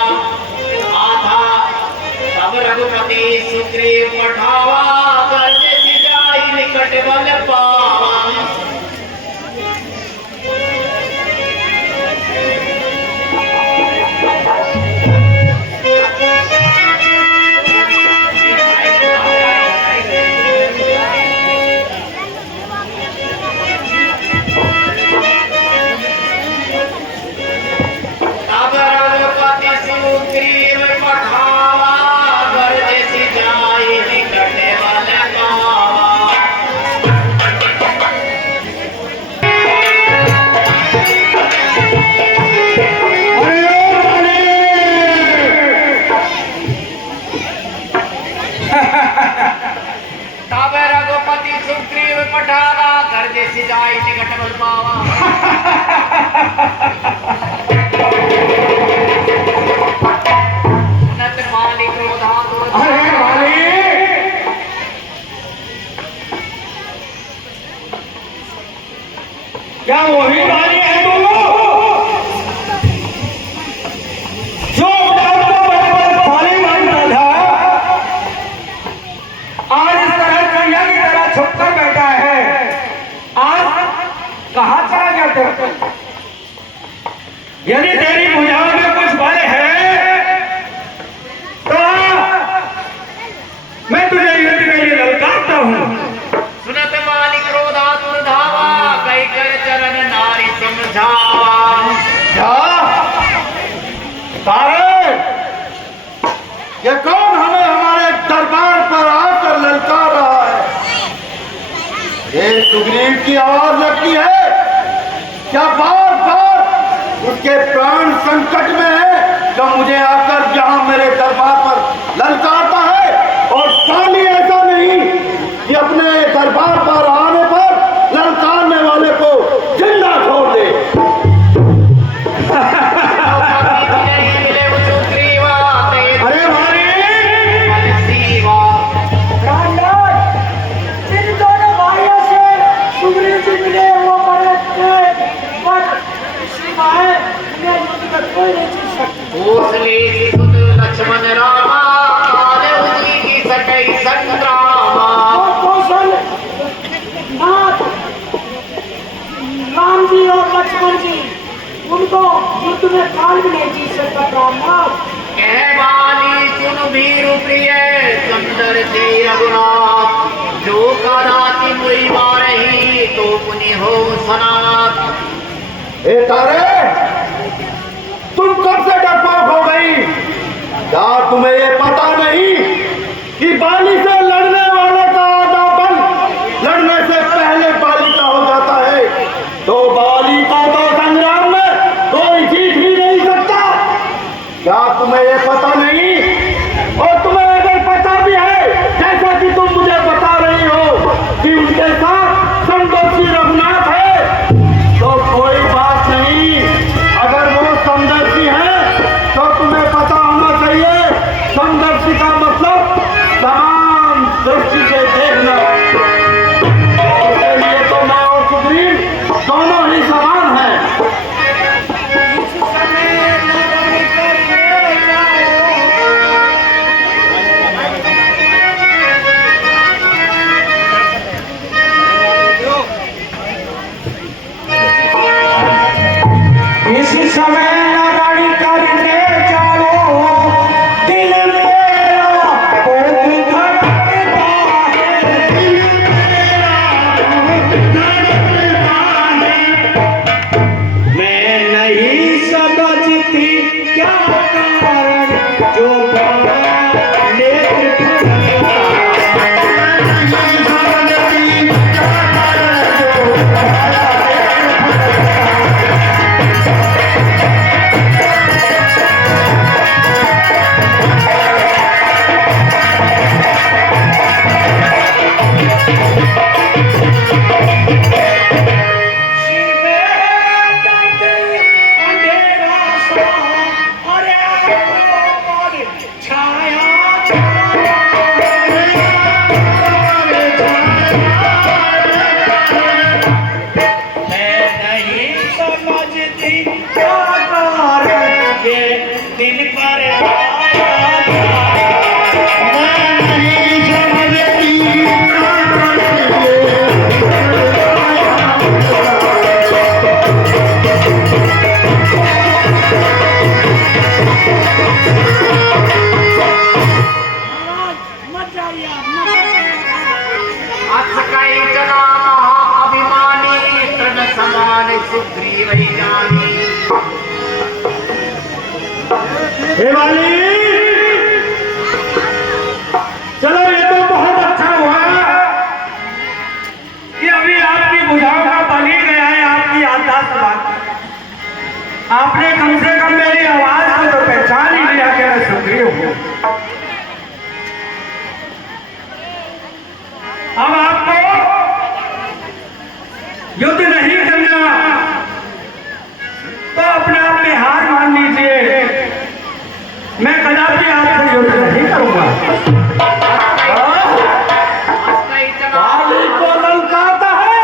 आधा तब रघुपति सुग्रीव पठावा गर्ज सिजाई निकट बल पावा तब रघुपति सुग्रीव पठावा गर्ज सिजाई निकट बल पावा तब रघुपति सुग्रीव पठावा गर्ज सिजाई निकट बल पावा उन्नत मालिक क्रोधातुर अरे मालिक, क्या वही वाली है तुम जो आपको बचपन थाली मानता था, आज इस तरह चिड़िया की तरह छुप कर बैठा है। आज कहाँ चला गया तेरा? यदि तेरी भुजाओं में कुछ बल है तो मैं तुझे युद्ध के लिए ललकारता हूँ। सुनत मालिक क्रोधातुर धावा कई कर चरण नारी समझावा क्या तारे ये कौन हमें हमारे दरबार पर आकर ललकार रहा है? ये सुग्रीव की आवाज लगती है क्या? बार बार उसके प्राण संकट में है जो मुझे आकर यहाँ मेरे दरबार पर ललकारता है। और खाली ऐसा नहीं कि अपने दरबार पर आने पर ललकारने वाले को जिंदा छोड़ दे। मिले वो सुग्रीवा अरे भाई, सीवा इन दोनों भाइयों से सुग्रीव जी मिले वो बड़े थे, पर श्री भाई उन्हें युद्ध में कोई नहीं जीत सकता। भोसले सुत लक्ष्मण रामा काले उजी की सकई संग्रामा और कौशल नाथ राम जी और लक्ष्मण जी उनको युद्ध में काल भी नहीं जीत सकता। रामनाथ कह बाली सुन वीर प्रिय सुंदर से रघुनाथ जो कदाति मुई मारही तो पुनि हो सनाथ। ए तारे तुम कब से डरपोक हो गई? क्या तुम्हें ये पता नहीं कि बाली से लड़ने वाले का आधा बल लड़ने से पहले बाली का हो जाता है? तो बाली को तो संग्राम में कोई जीत ही नहीं सकता। क्या तुम्हें ये पता नहीं? और तुम्हें अगर पता भी है जैसा कि तुम मुझे बता रही हो कि उनके साथ समदर्शी रघुनाथ है, तो कोई बात नहीं। अगर वो समदर्शी है तो तुम्हें पता होना चाहिए समदर्शी वाली, चलो ये तो बहुत अच्छा हुआ कि अभी आपकी बुझाव का बन ही गया है, आपकी याददाश्त बात। आपने कम से कम मेरी आवाज को तो पहचान ही लिया कि मैं सुग्रीव हूँ। अब आपको युद्ध नहीं करना तो अपने आप में हार मान लीजिए। मैं कदापि आपसे युद्ध नहीं करूंगा। वाली को ललकाता है,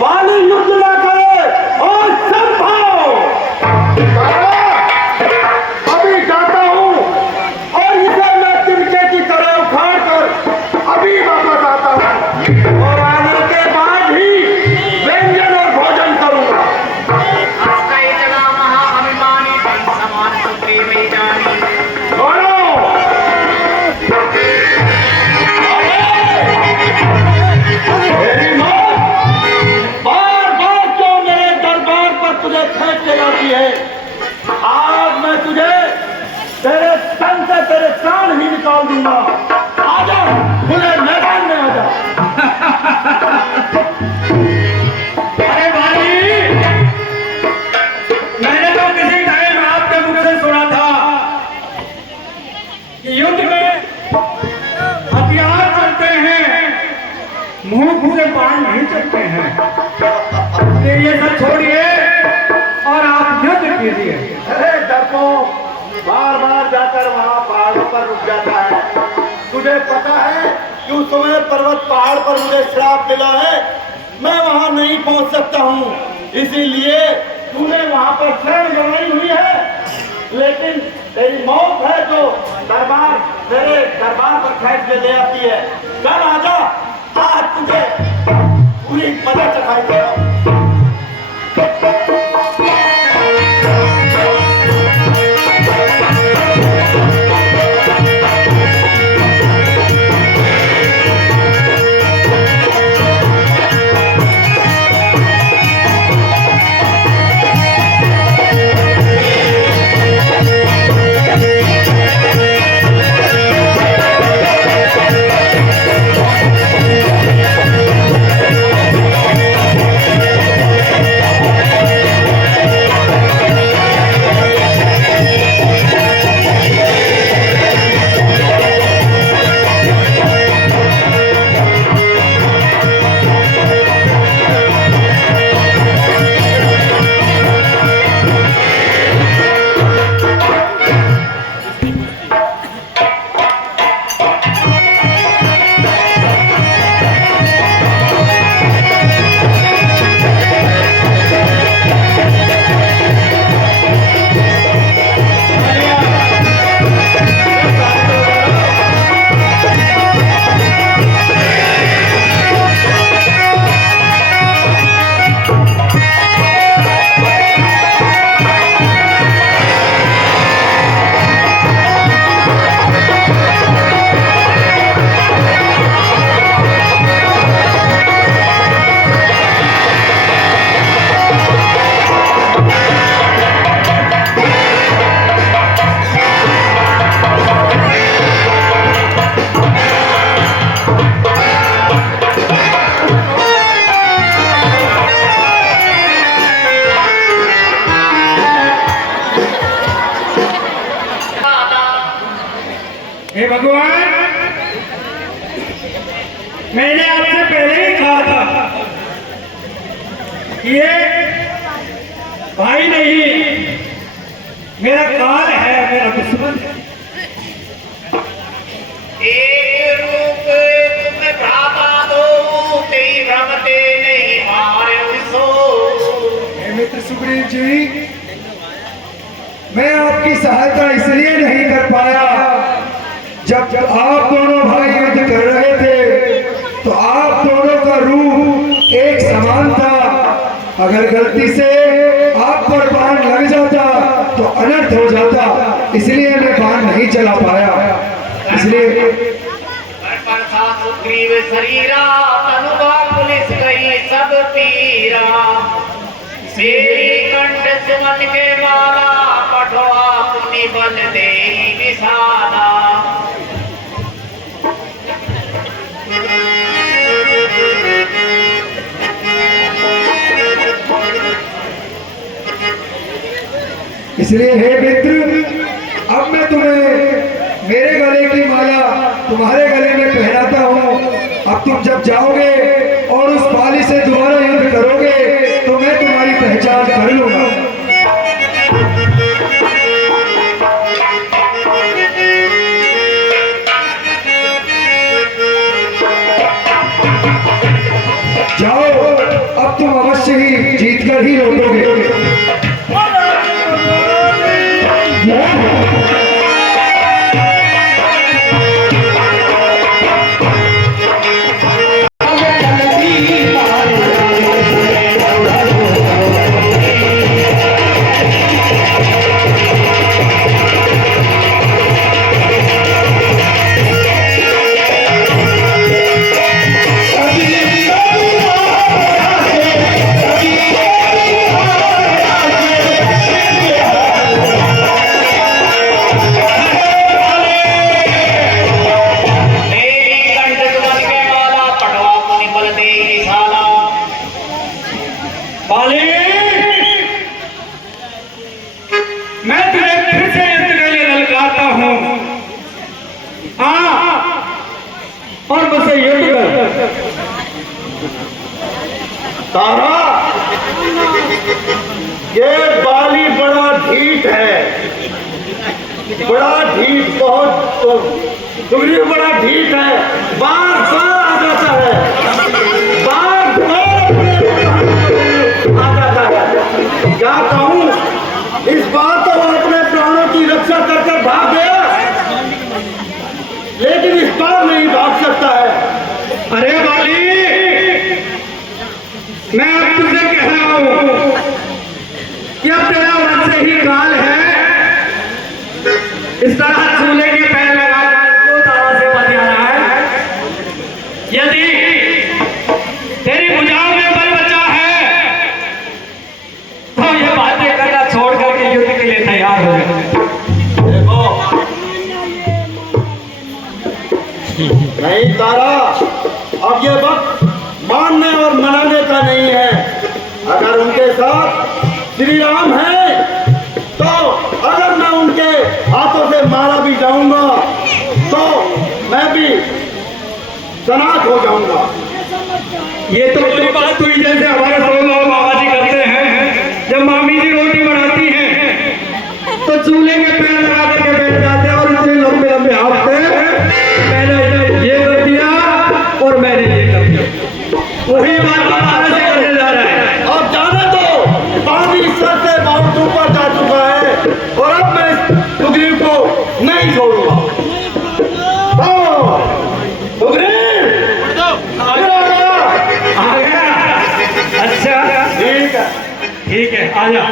वाली युद्ध ना करे और संभव अभी जाता हूं और इसे मैं तिनके की तरह उखाड़ कर अभी वापस आता हूं और आने के बाद ही व्यंजन और भोजन करूंगा। महाअभिमानी धन समान सुग्रीव ही जानी। मेरी मां बार बार क्यों मेरे दरबार पर तुझे खींच के लाती है? आज मैं तुझे तेरे तन से तेरे प्राण ही निकाल दूंगा। आजा, खुले मैदान में आजा। अरे भाई, मैंने तो किसी टाइम आपके मुख से सुना था कि युद्ध में हथियार चलते हैं, मुंह से बाण नहीं चलते हैं। तो ये सब छोड़िए और आप युद्ध कीजिए। अरे डरपोक, बार बार जाकर वहाँ पहाड़ों पर रुक जाता है। तुझे पता है कि उस समय पर्वत पहाड़ पर मुझे श्राप मिला है, मैं वहाँ नहीं पहुँच सकता हूँ, इसीलिए तूने वहाँ पर शरण गंवाई हुई है। लेकिन तेरी मौत है जो दरबार मेरे दरबार पर खींच के ले आती है। चल आजा, आज तुझे पूरी मजा चखाई दे रहा हूं। हे भगवान, मैंने आपसे पहले ही कहा था ये भाई नहीं, मेरा काल है, मेरा दुश्मन है। एक रूप तुम्हें भ्राता दो, तेरी भ्रमते नहीं मारे सो। हे मित्र सुग्रीव जी, मैं आपकी सहायता इसलिए नहीं कर पाया, जब आप दोनों भाई युद्ध कर रहे थे तो आप दोनों का रूप एक समान था। अगर गलती से आप पर बाण लग जाता तो अनर्थ हो जाता, इसलिए मैं बाण नहीं चला पाया। इसलिए पर था सुग्रीव शरीरा, तनुवा पुलिस गई सब तीरा। मेरी कंठ सुमन के माला पठवा पुनि बल दे विषादा। इसलिए हे मित्र, अब मैं तुम्हें मेरे गले की माला तुम्हारे गले में पहनाता हूँ। अब तुम जब जाओगे और उस पाली से दोबारा युद्ध करोगे तो मैं तुम्हारी पहचान कर लूंगा। जाओ, अब तुम अवश्य ही जीतकर ही लौटोगे। बाली, मैं तुझे फिर से युद्ध के लिए ललकारता हूँ। और मुझसे युद्ध कर। तारा, ये बाली बड़ा ढीठ है, बड़ा ढीठ, बहुत सुग्रीव बड़ा ढीठ है। बार बार आ जाता है, बार बार आ जाता है। क्या कहूँ, इस बार तो वो अपने प्राणों की रक्षा कर कर भाग गया, लेकिन इस बार नहीं भाग सकता है। अरे बाली, मैं अब तुझे कह रहा हूँ कि अब तेरा वैसे ही काल है। इस तरह चूल्हे के पैर लगा को तारा से बच जाना है। यदि तेरी भुजाओं में बल बचा है तो ये बातें करना छोड़ करके युद्ध के लिए तैयार हो जाए। देखो, नहीं तारा, अब ये वक्त मानने और मनाने का नहीं है। अगर उनके साथ श्री राम है तो अगर मैं उनके हाथों से मारा भी जाऊंगा तो मैं भी सनाथ हो जाऊंगा। ये तो कोई बात हुई जैसे हमारे सोलह मामा जी करते हैं। जब मामी जी रोटी बनाती हैं तो चूल्हे के पैर लगा करके बैठ जाते हैं और इतने लंबे लंबे हाथते हैं। मैंने ये कर दिया और मैंने ये कर दिया। वही बात हमारे से करने जा रहा है। अब जाने दो, पानी सर से बहुत ऊपर जा चुका है और अब मैं सुग्रीव को नहीं छोड़ूंगा। सुग्रीव आ गया? अच्छा, ठीक है, ठीक है, आ जा।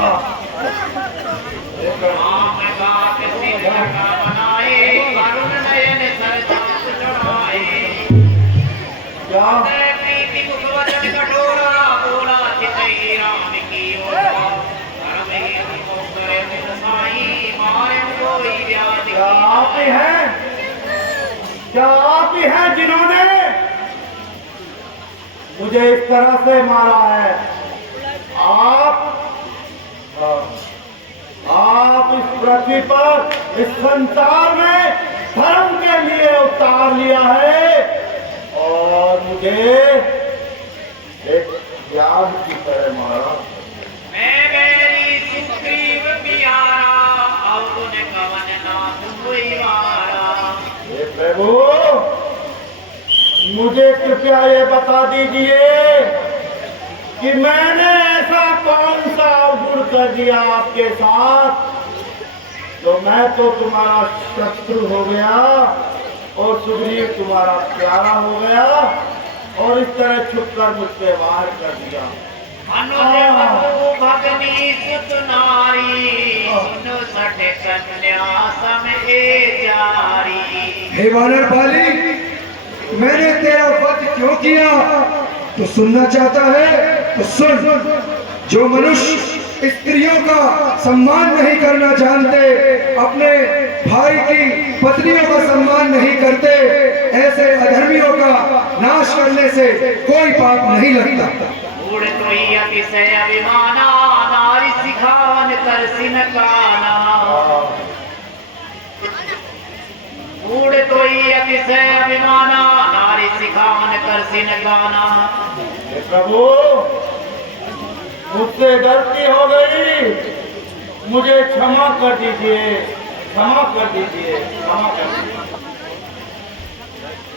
आम गात सिंह का बनाए करुण नयन सर चाँद चढ़ाए क्या प्रीति मुख वचन कठोरा बोला चितई राम की ओर धर्म ही हमको करे मुख साई मारे कोई व्याधि क्या आप ही हैं? क्या आप ही हैं जिन्होंने मुझे इस तरह से मारा है? आप इस पृथ्वी पर इस संसार में धर्म के लिए अवतार लिया है और मुझे एक ज्ञान की तरह मारा। मैं बैरी सुग्रीव प्यारा अवगुण कवन नाथ कोई मारा हे प्रभु, मुझे कृपया ये बता दीजिए कि मैंने ऐसा कौन सा अवगुण कर दिया आपके साथ तो मैं तो तुम्हारा शत्रु हो गया और सुग्रीव तुम्हारा प्यारा हो गया और इस तरह छुप कर मुझ पे वार कर दिया। अनुदेव भगनी सुत नारी सुन सठ कन्या सम ए जारी हे वानर बाली, मैंने तेरा वध क्यों किया? तो सुनना चाहता है तो सुन। जो मनुष्य स्त्रियों का सम्मान नहीं करना जानते, अपने भाई की पत्नियों का सम्मान नहीं करते, ऐसे अधर्मियों का नाश करने से कोई पाप नहीं लगता। मूढ़ तो ही अतिशय अभिमाना नारी सिखावन कर सिन काना मूढ़ तो ही अतिशय अभिमाना नारी सिखावन कर सिन गाना हे प्रभु, मुझसे गलती हो गई, मुझे क्षमा कर दीजिए, क्षमा कर दीजिए, क्षमा कर दीजिए।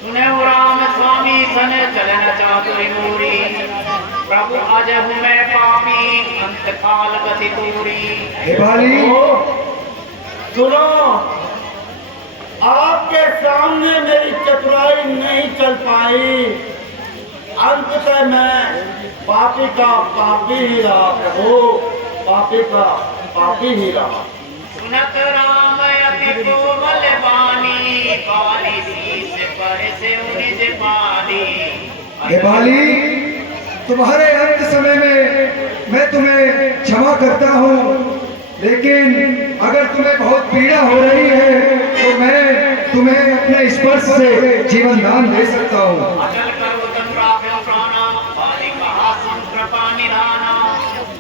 सुने हो राम स्वामी सन चलन चातुरी मूरी प्रभु अजहु मैं पापी अंत काल गति दूरी हे बाली, सुनो, आपके सामने मेरी चतुराई नहीं चल पाई, अंततः मैं पापी का पापी ही रहा प्रभु, पापी का पापी ही रहा। सुनत राम अति कोमल बानी काली शीस पर से निज पानी हे बाली, तुम्हारे अंत समय में मैं तुम्हें क्षमा करता हूँ, लेकिन अगर तुम्हें बहुत पीड़ा हो रही है तो मैं तुम्हें अपने स्पर्श से जीवन दान दे सकता हूँ। अचल करो तनुराख्यो प्राणा बाली कहा संकृपा निधाना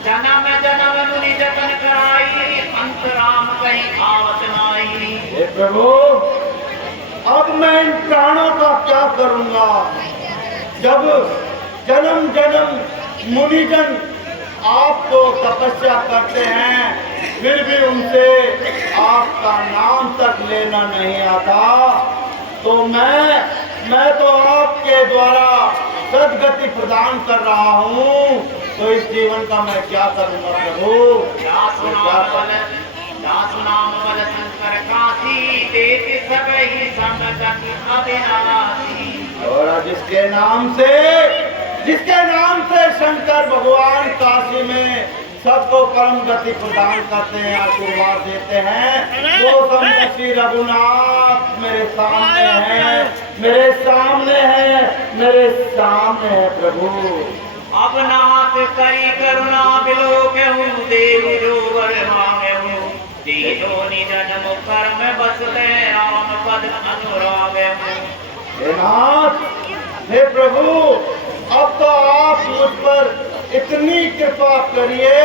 जन्म जन्म मुनि जतन कराई अंत राम कहीं आवत नाई हे प्रभु, अब मैं इन प्राणों का क्या करूंगा जब जन्म जन्म मुनिजन आपको तपस्या करते हैं, फिर भी उनसे आपका नाम तक लेना नहीं आता, तो मैं तो आपके द्वारा सदगति प्रदान कर रहा हूँ, तो इस जीवन का मैं क्या करूँगा प्रभु? नाम बल शंकर काशी देते सब ही समगति अविनाशी और जिसके नाम से शंकर भगवान काशी में सबको परम गति प्रदान करते हैं, आशीर्वाद देते हैं, वो संत श्री रघुनाथ मेरे सामने है, मेरे सामने है, मेरे सामने है प्रभु। अब नाथ करी करुणा बिलो कहूँ देव जो वर मांगे हूँ दीनो निजन मुखर में बसते राम पद अनुराग हे नाथ, हे प्रभु, अब तो आप मुझ पर इतनी कृपा करिए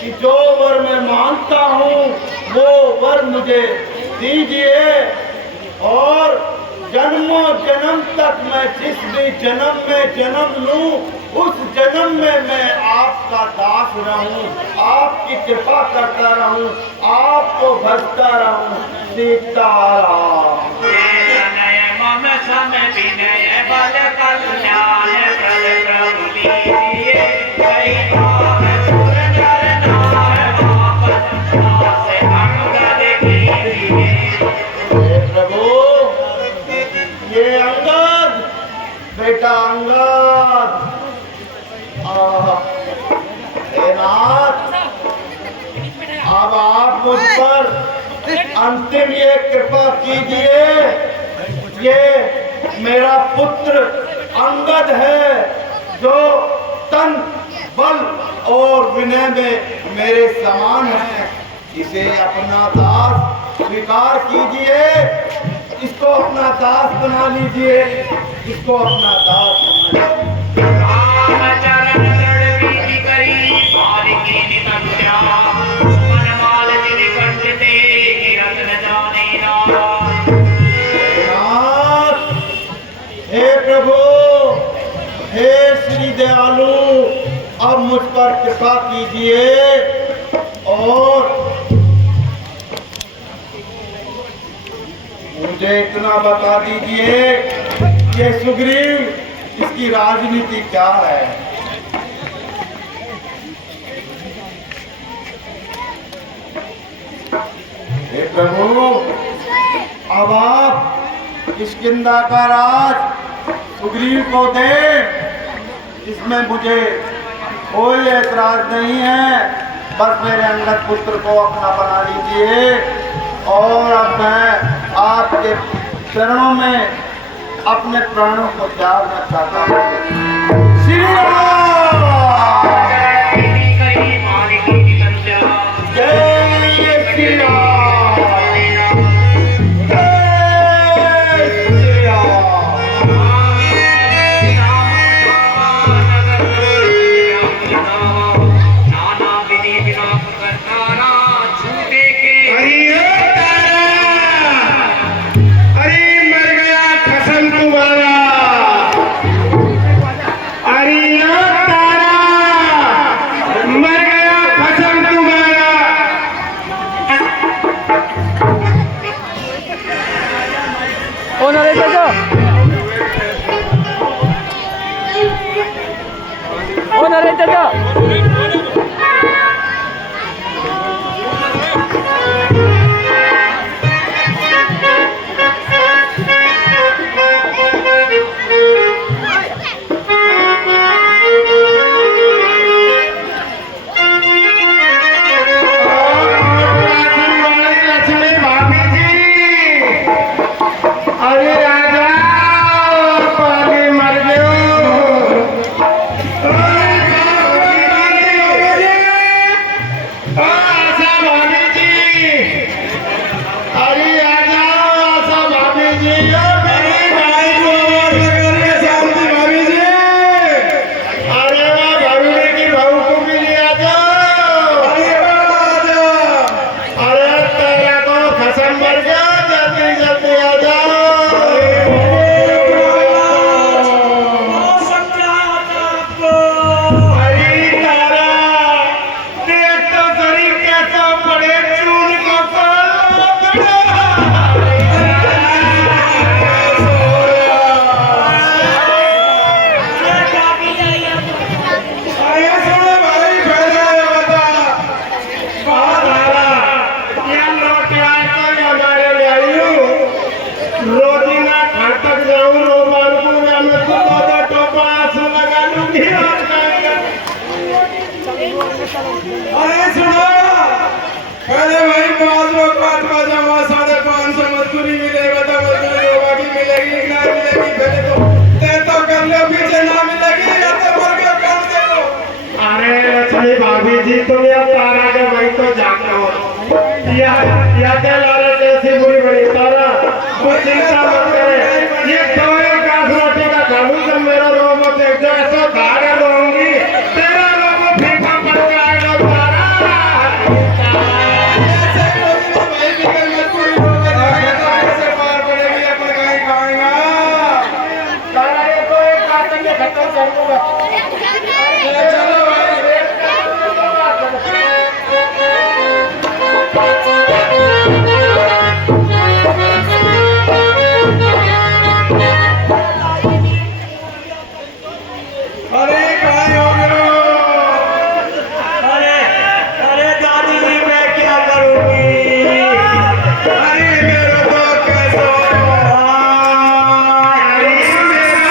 कि जो वर मैं मांगता हूँ वो वर मुझे दीजिए और जन्मों जन्म तक मैं जिस भी जन्म में जन्म लूं उस जन्म में मैं आपका दास रहूं, आपकी कृपा करता रहूं, आपको भजता रहूं। सीताराम। मम सम विनय बल कल्याण प्रद प्रभु लीजिए कई भाग सुर नर नार आपत नास अंगद कीजिए। हे प्रभु, ये अंगद, बेटा अंगद, हे नाथ, अब आप मुझ पर अंतिम ये कृपा कीजिए, ये मेरा पुत्र अंगद है जो तन बल और विनय में मेरे समान है। इसे अपना दास स्वीकार कीजिए, इसको अपना दास बना लीजिए, इसको अपना दास बना लीजिए। रामचरण दृढ़ करी बालिकी नितंत्या, मनमाल जिनिकंठ ते गिरत न जाने नाथ। नाथ, हे प्रभु, हे श्री दयालु, अब मुझ पर कृपा कीजिए और मुझे इतना बता दीजिए ये सुग्रीव इसकी राजनीति क्या है। हे प्रभु, अब आप किष्किंधा का राज सुग्रीव को दें, इसमें मुझे कोई ऐतराज नहीं है। बस मेरे अंगद पुत्र को अपना बना लीजिए और अब मैं आपके चरणों में अपने प्राणों को त्यागना चाहता हूँ। श्री राम। जय श्री राम। जय श्री राम। नाना विधि विलाप करतारा झूठे के अरे मर गया कसम तुम्हारा। अरे ओ तारा, मर गया कसम तुम्हारा। ओ नरेश चाचा, ओ नरेश चाचा। लक्ष्मी भाभी जी, अरे राजा पानी मर गयो। आशा भाभी जी, अरे आजा आशा भाभी जी, मेरी भाई को शांति भाभी जी। अरे वाह भाभी की बहू को भी ले आ जाओ। अरे तेरा तो खसम मर गया, जल्दी जल्दी आ जाओ। अरे तारा, देख तो शरीर कैसा पड़े चून को रोजीना घर तक जाऊं रोमान को मैं तो दो टोपा आंसू लगा लूंगी और अरे सुनो, पहले भाई 500 मजदूरी मिलेगा तो मजदूरी होगा भी मिलेगी ना मिलेगी, पहले तो कर लो, पीछे ना मिलेगी या तो मर गया कर दो। अरे लक्ष्मी भाभी जी, तुम या तारा के भाई तो जाते हो या क्या लारे जैसी बुरी बड़ी तारा, कोई चिंता मत करे। ये तो एक आध रोटी का खालू जब मेरा रोमो देख जाए ऐसा धागे रहूंगी, तेरा रोमो फीका पड़ जाएगा तारा। ऐसे कोई तो भाई बिगड़ मजदूरी होगा तो कैसे पार पड़ेगी, अपन कहीं खाएगा। तारा ये तो एक आध में खत्म कर दूंगा। चलो भाई। अरे कहीं हो गए? अरे दादी जी मैं क्या करूंगी? अरे मेरा तो कैसा अरे मेरा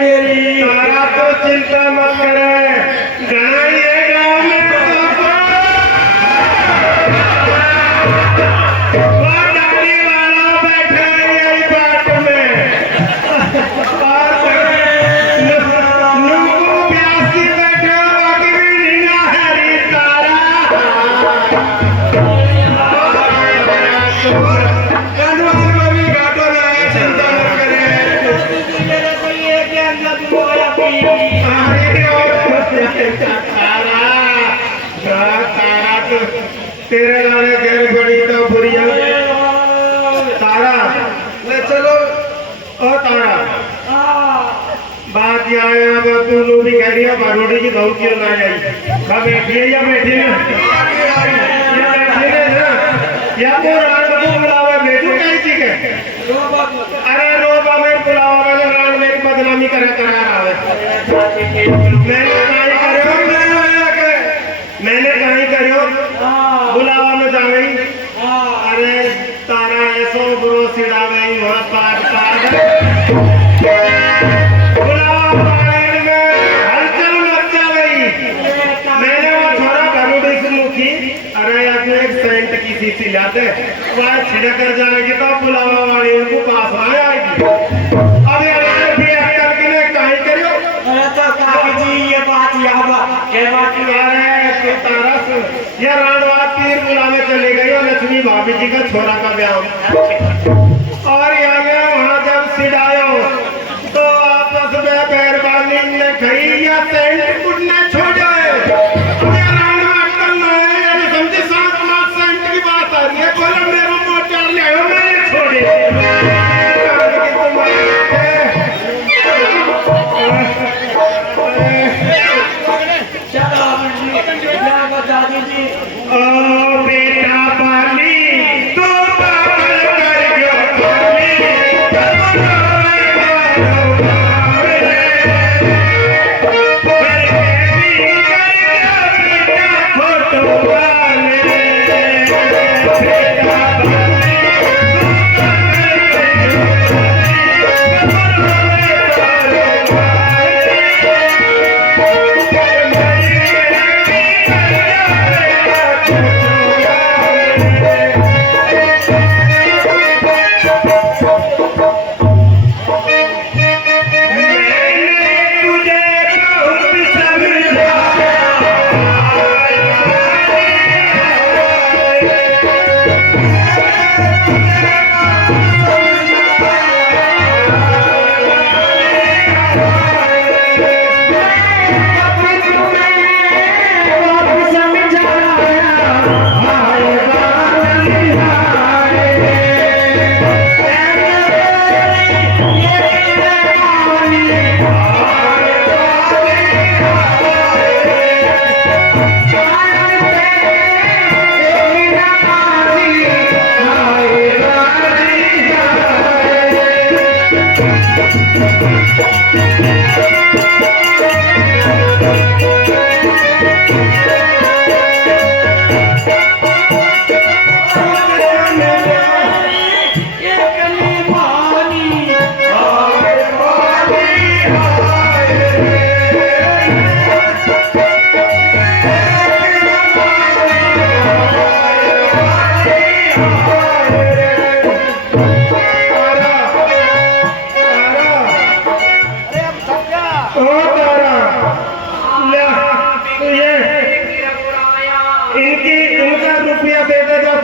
मेरी। तारा तो चिंता मत करे, घना ये गाँव में वो गाड़ी वाला बैठा है यही बाट में, और नुकू प्यासी बैठा बाकी भी नीना हरी तारा। तेरे लाने घर बड़ी तो बुरी तारा ले चलो। ओ तारा बात यहाँ है, अब तू लोग भी कह रही है बारोड़ी की बहू क्यों ना आई? अब बैठी है या बैठी ना, या बैठी ना, या तो रात को बुलावा भेजू कहीं चीज है। अरे रोबा में बुलावा वाले रात मेरी बदनामी करा रहा है। मैंने कहीं करो बुलावा में जा गई। अरे तारा ऐसो बुरो सिड़ा गई वहाँ पार बुलावा पानी में हलचल मच जा गई। मैंने वो छोरा घरोड़ी से मुखी, अरे या तो एक सेंट की शीशी लाते वह छिड़क कर जाएगी तो बुलावा वाली उनको पास में आएगी। अब यार भी अक्कल की ने कहीं करो। अरे तो काकी जी ये बात याद है बात अरे तारा ये राणवा पीर बुलावे चले गई और लक्ष्मी भाभी जी का छोरा का ब्याह, और यहाँ वहाँ जब सिड़ायो तो आपस में बैरबानी ने खई या सेंट कुटने छोड़े। राणवा अक्कल न है, यानी समझे 7 सेंट की बात आ रही है, बोला मेरा मोटर ले आयो मैंने छोड़े। बता दीजिए ओ बेटा पाली तो पागल कर गयो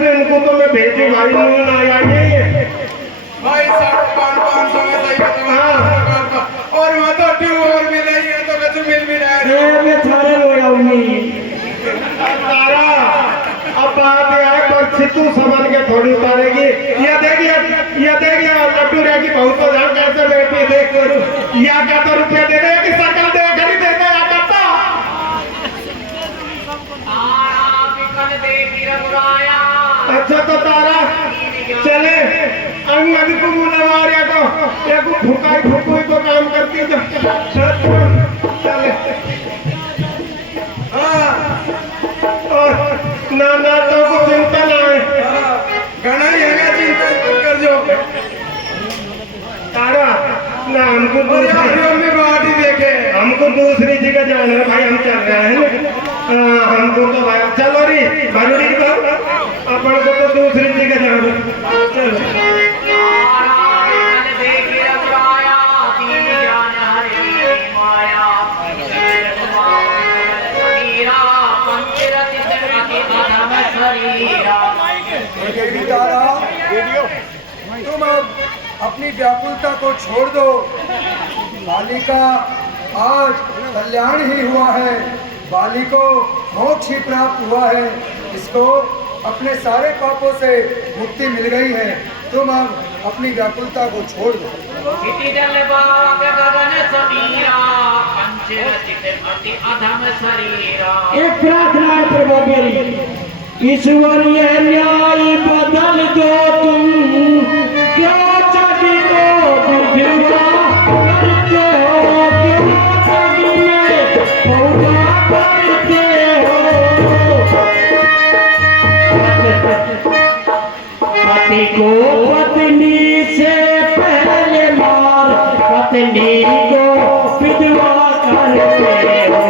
इनको तो मैं भेजू भाई नहीं ना आइए भाई 500 में सही बता। हाँ। और वहाँ तो ट्यूब और भी नहीं है तो कुछ मिल भी नहीं रहा है। मैं थारे हो जाऊंगी तारा अब बात यह है पर सिद्धू संभाल के थोड़ी उतारेगी। ये देखिए लड्डू रहेगी बहुत तो जान कैसे बैठी देख कर या क्या तो रुपया दे दे कि सकल दे खरीद दे दे या करता अच्छा तो तारा चले अंगद को बुलावा रहा तो एक फुकाई फुकुई तो काम करती है चले हाँ और ना तो कुछ चिंता ना है घना ही है चिंता कर जो तारा ना हमको और यार में बात जाना है भाई, हम चल रहे हैं। हमको तो भाई चलो रे भाई तो अपन को तो दूसरी जगह जाना है। चलो देवी तारा, तुम अब अपनी व्याकुलता को छोड़ दो। बाली का आज कल्याण ही हुआ है, बाली को मोक्ष ही प्राप्त हुआ है, इसको अपने सारे पापों से मुक्ति मिल गई है। तुम अब अपनी व्याकुलता को छोड़ दो। एक प्रार्थना है प्रभु मेरी, ईश्वर ये न्याय बदल दो तुम, क्यों जग को दुर्व्यवहार करते हो, क्यों जग में धोखा करते हो। पति को पत्नी से पहले मार, पत्नी को विधवा करते हो।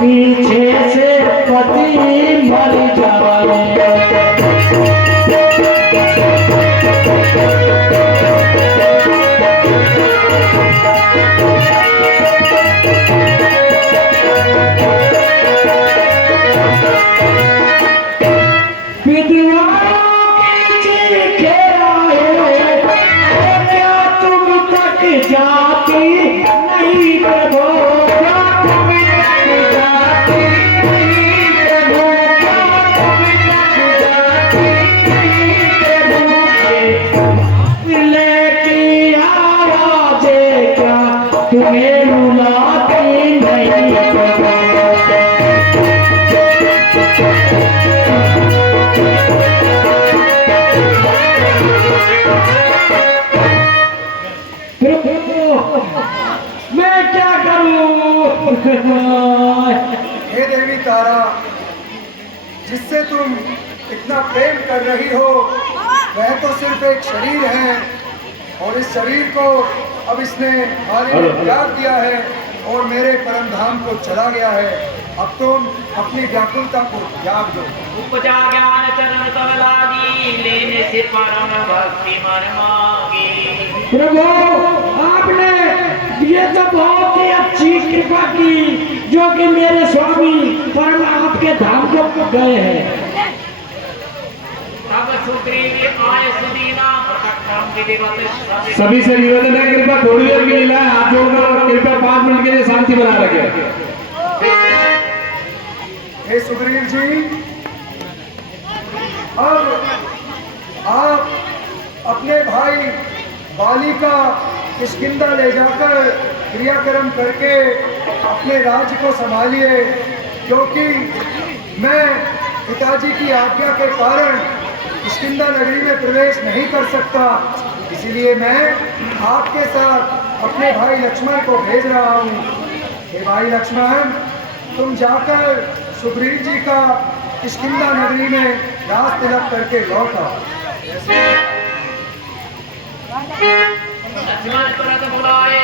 पीछे से पति मर जाए। जाती नहीं प्रभु, तुम्हें रुलाती नहीं मैं क्या करूं? हे देवी तारा, जिससे तुम इतना प्रेम कर रही हो वह तो सिर्फ एक शरीर है, और इस शरीर को अब इसने मारे में त्याग दिया है और मेरे परम धाम को चला गया है। अब तुम अपनी व्याकुलता को त्याग दो। उपजा ज्ञान चरण तन लागी, लेने से परम भक्ति मन मांगी। प्रभु आपने ये तो बहुत ही अच्छी कृपा की, जो कि मेरे स्वामी परम आपके धाम को गए हैं। तब सुग्रीव आए सुदीना, प्रकटम विधिवत सभी से निवेदन है, कृपया थोड़ी देर के लिए हाथ जोड़कर कृपया 5 मिनट के लिए शांति बना रखें। हे सुग्रीव जी, अब आप अपने भाई बाली का किष्किंधा ले जाकर क्रियाक्रम करके अपने राज्य को संभालिए, क्योंकि मैं पिताजी की आज्ञा के कारण किष्किंधा नगरी में प्रवेश नहीं कर सकता। इसीलिए मैं आपके साथ अपने भाई लक्ष्मण को भेज रहा हूँ। हे भाई लक्ष्मण, तुम जाकर सुग्रीव जी का किष्किंधा नगरी में राज तिलक करके लौट आओ। लक्ष्मण तुरंत बुलाए,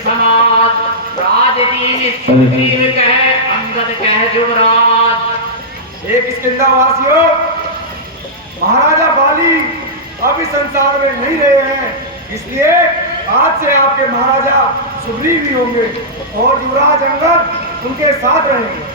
समाज राजदीन सुग्रीव कह अंगद कह जुगराज। एक किष्किंधावासियों, महाराजा बाली अभी संसार में नहीं रहे हैं, इसलिए आज से आपके महाराजा सुग्रीव ही होंगे और युवराज अंगद उनके साथ रहेंगे।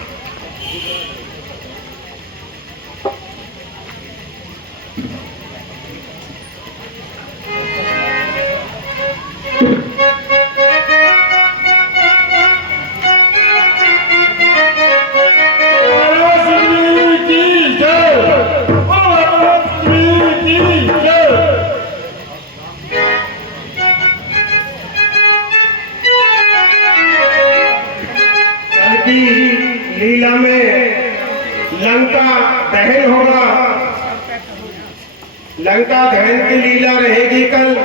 लीला में लंका दहन होगा। लंका दहन की लीला रहेगी कल।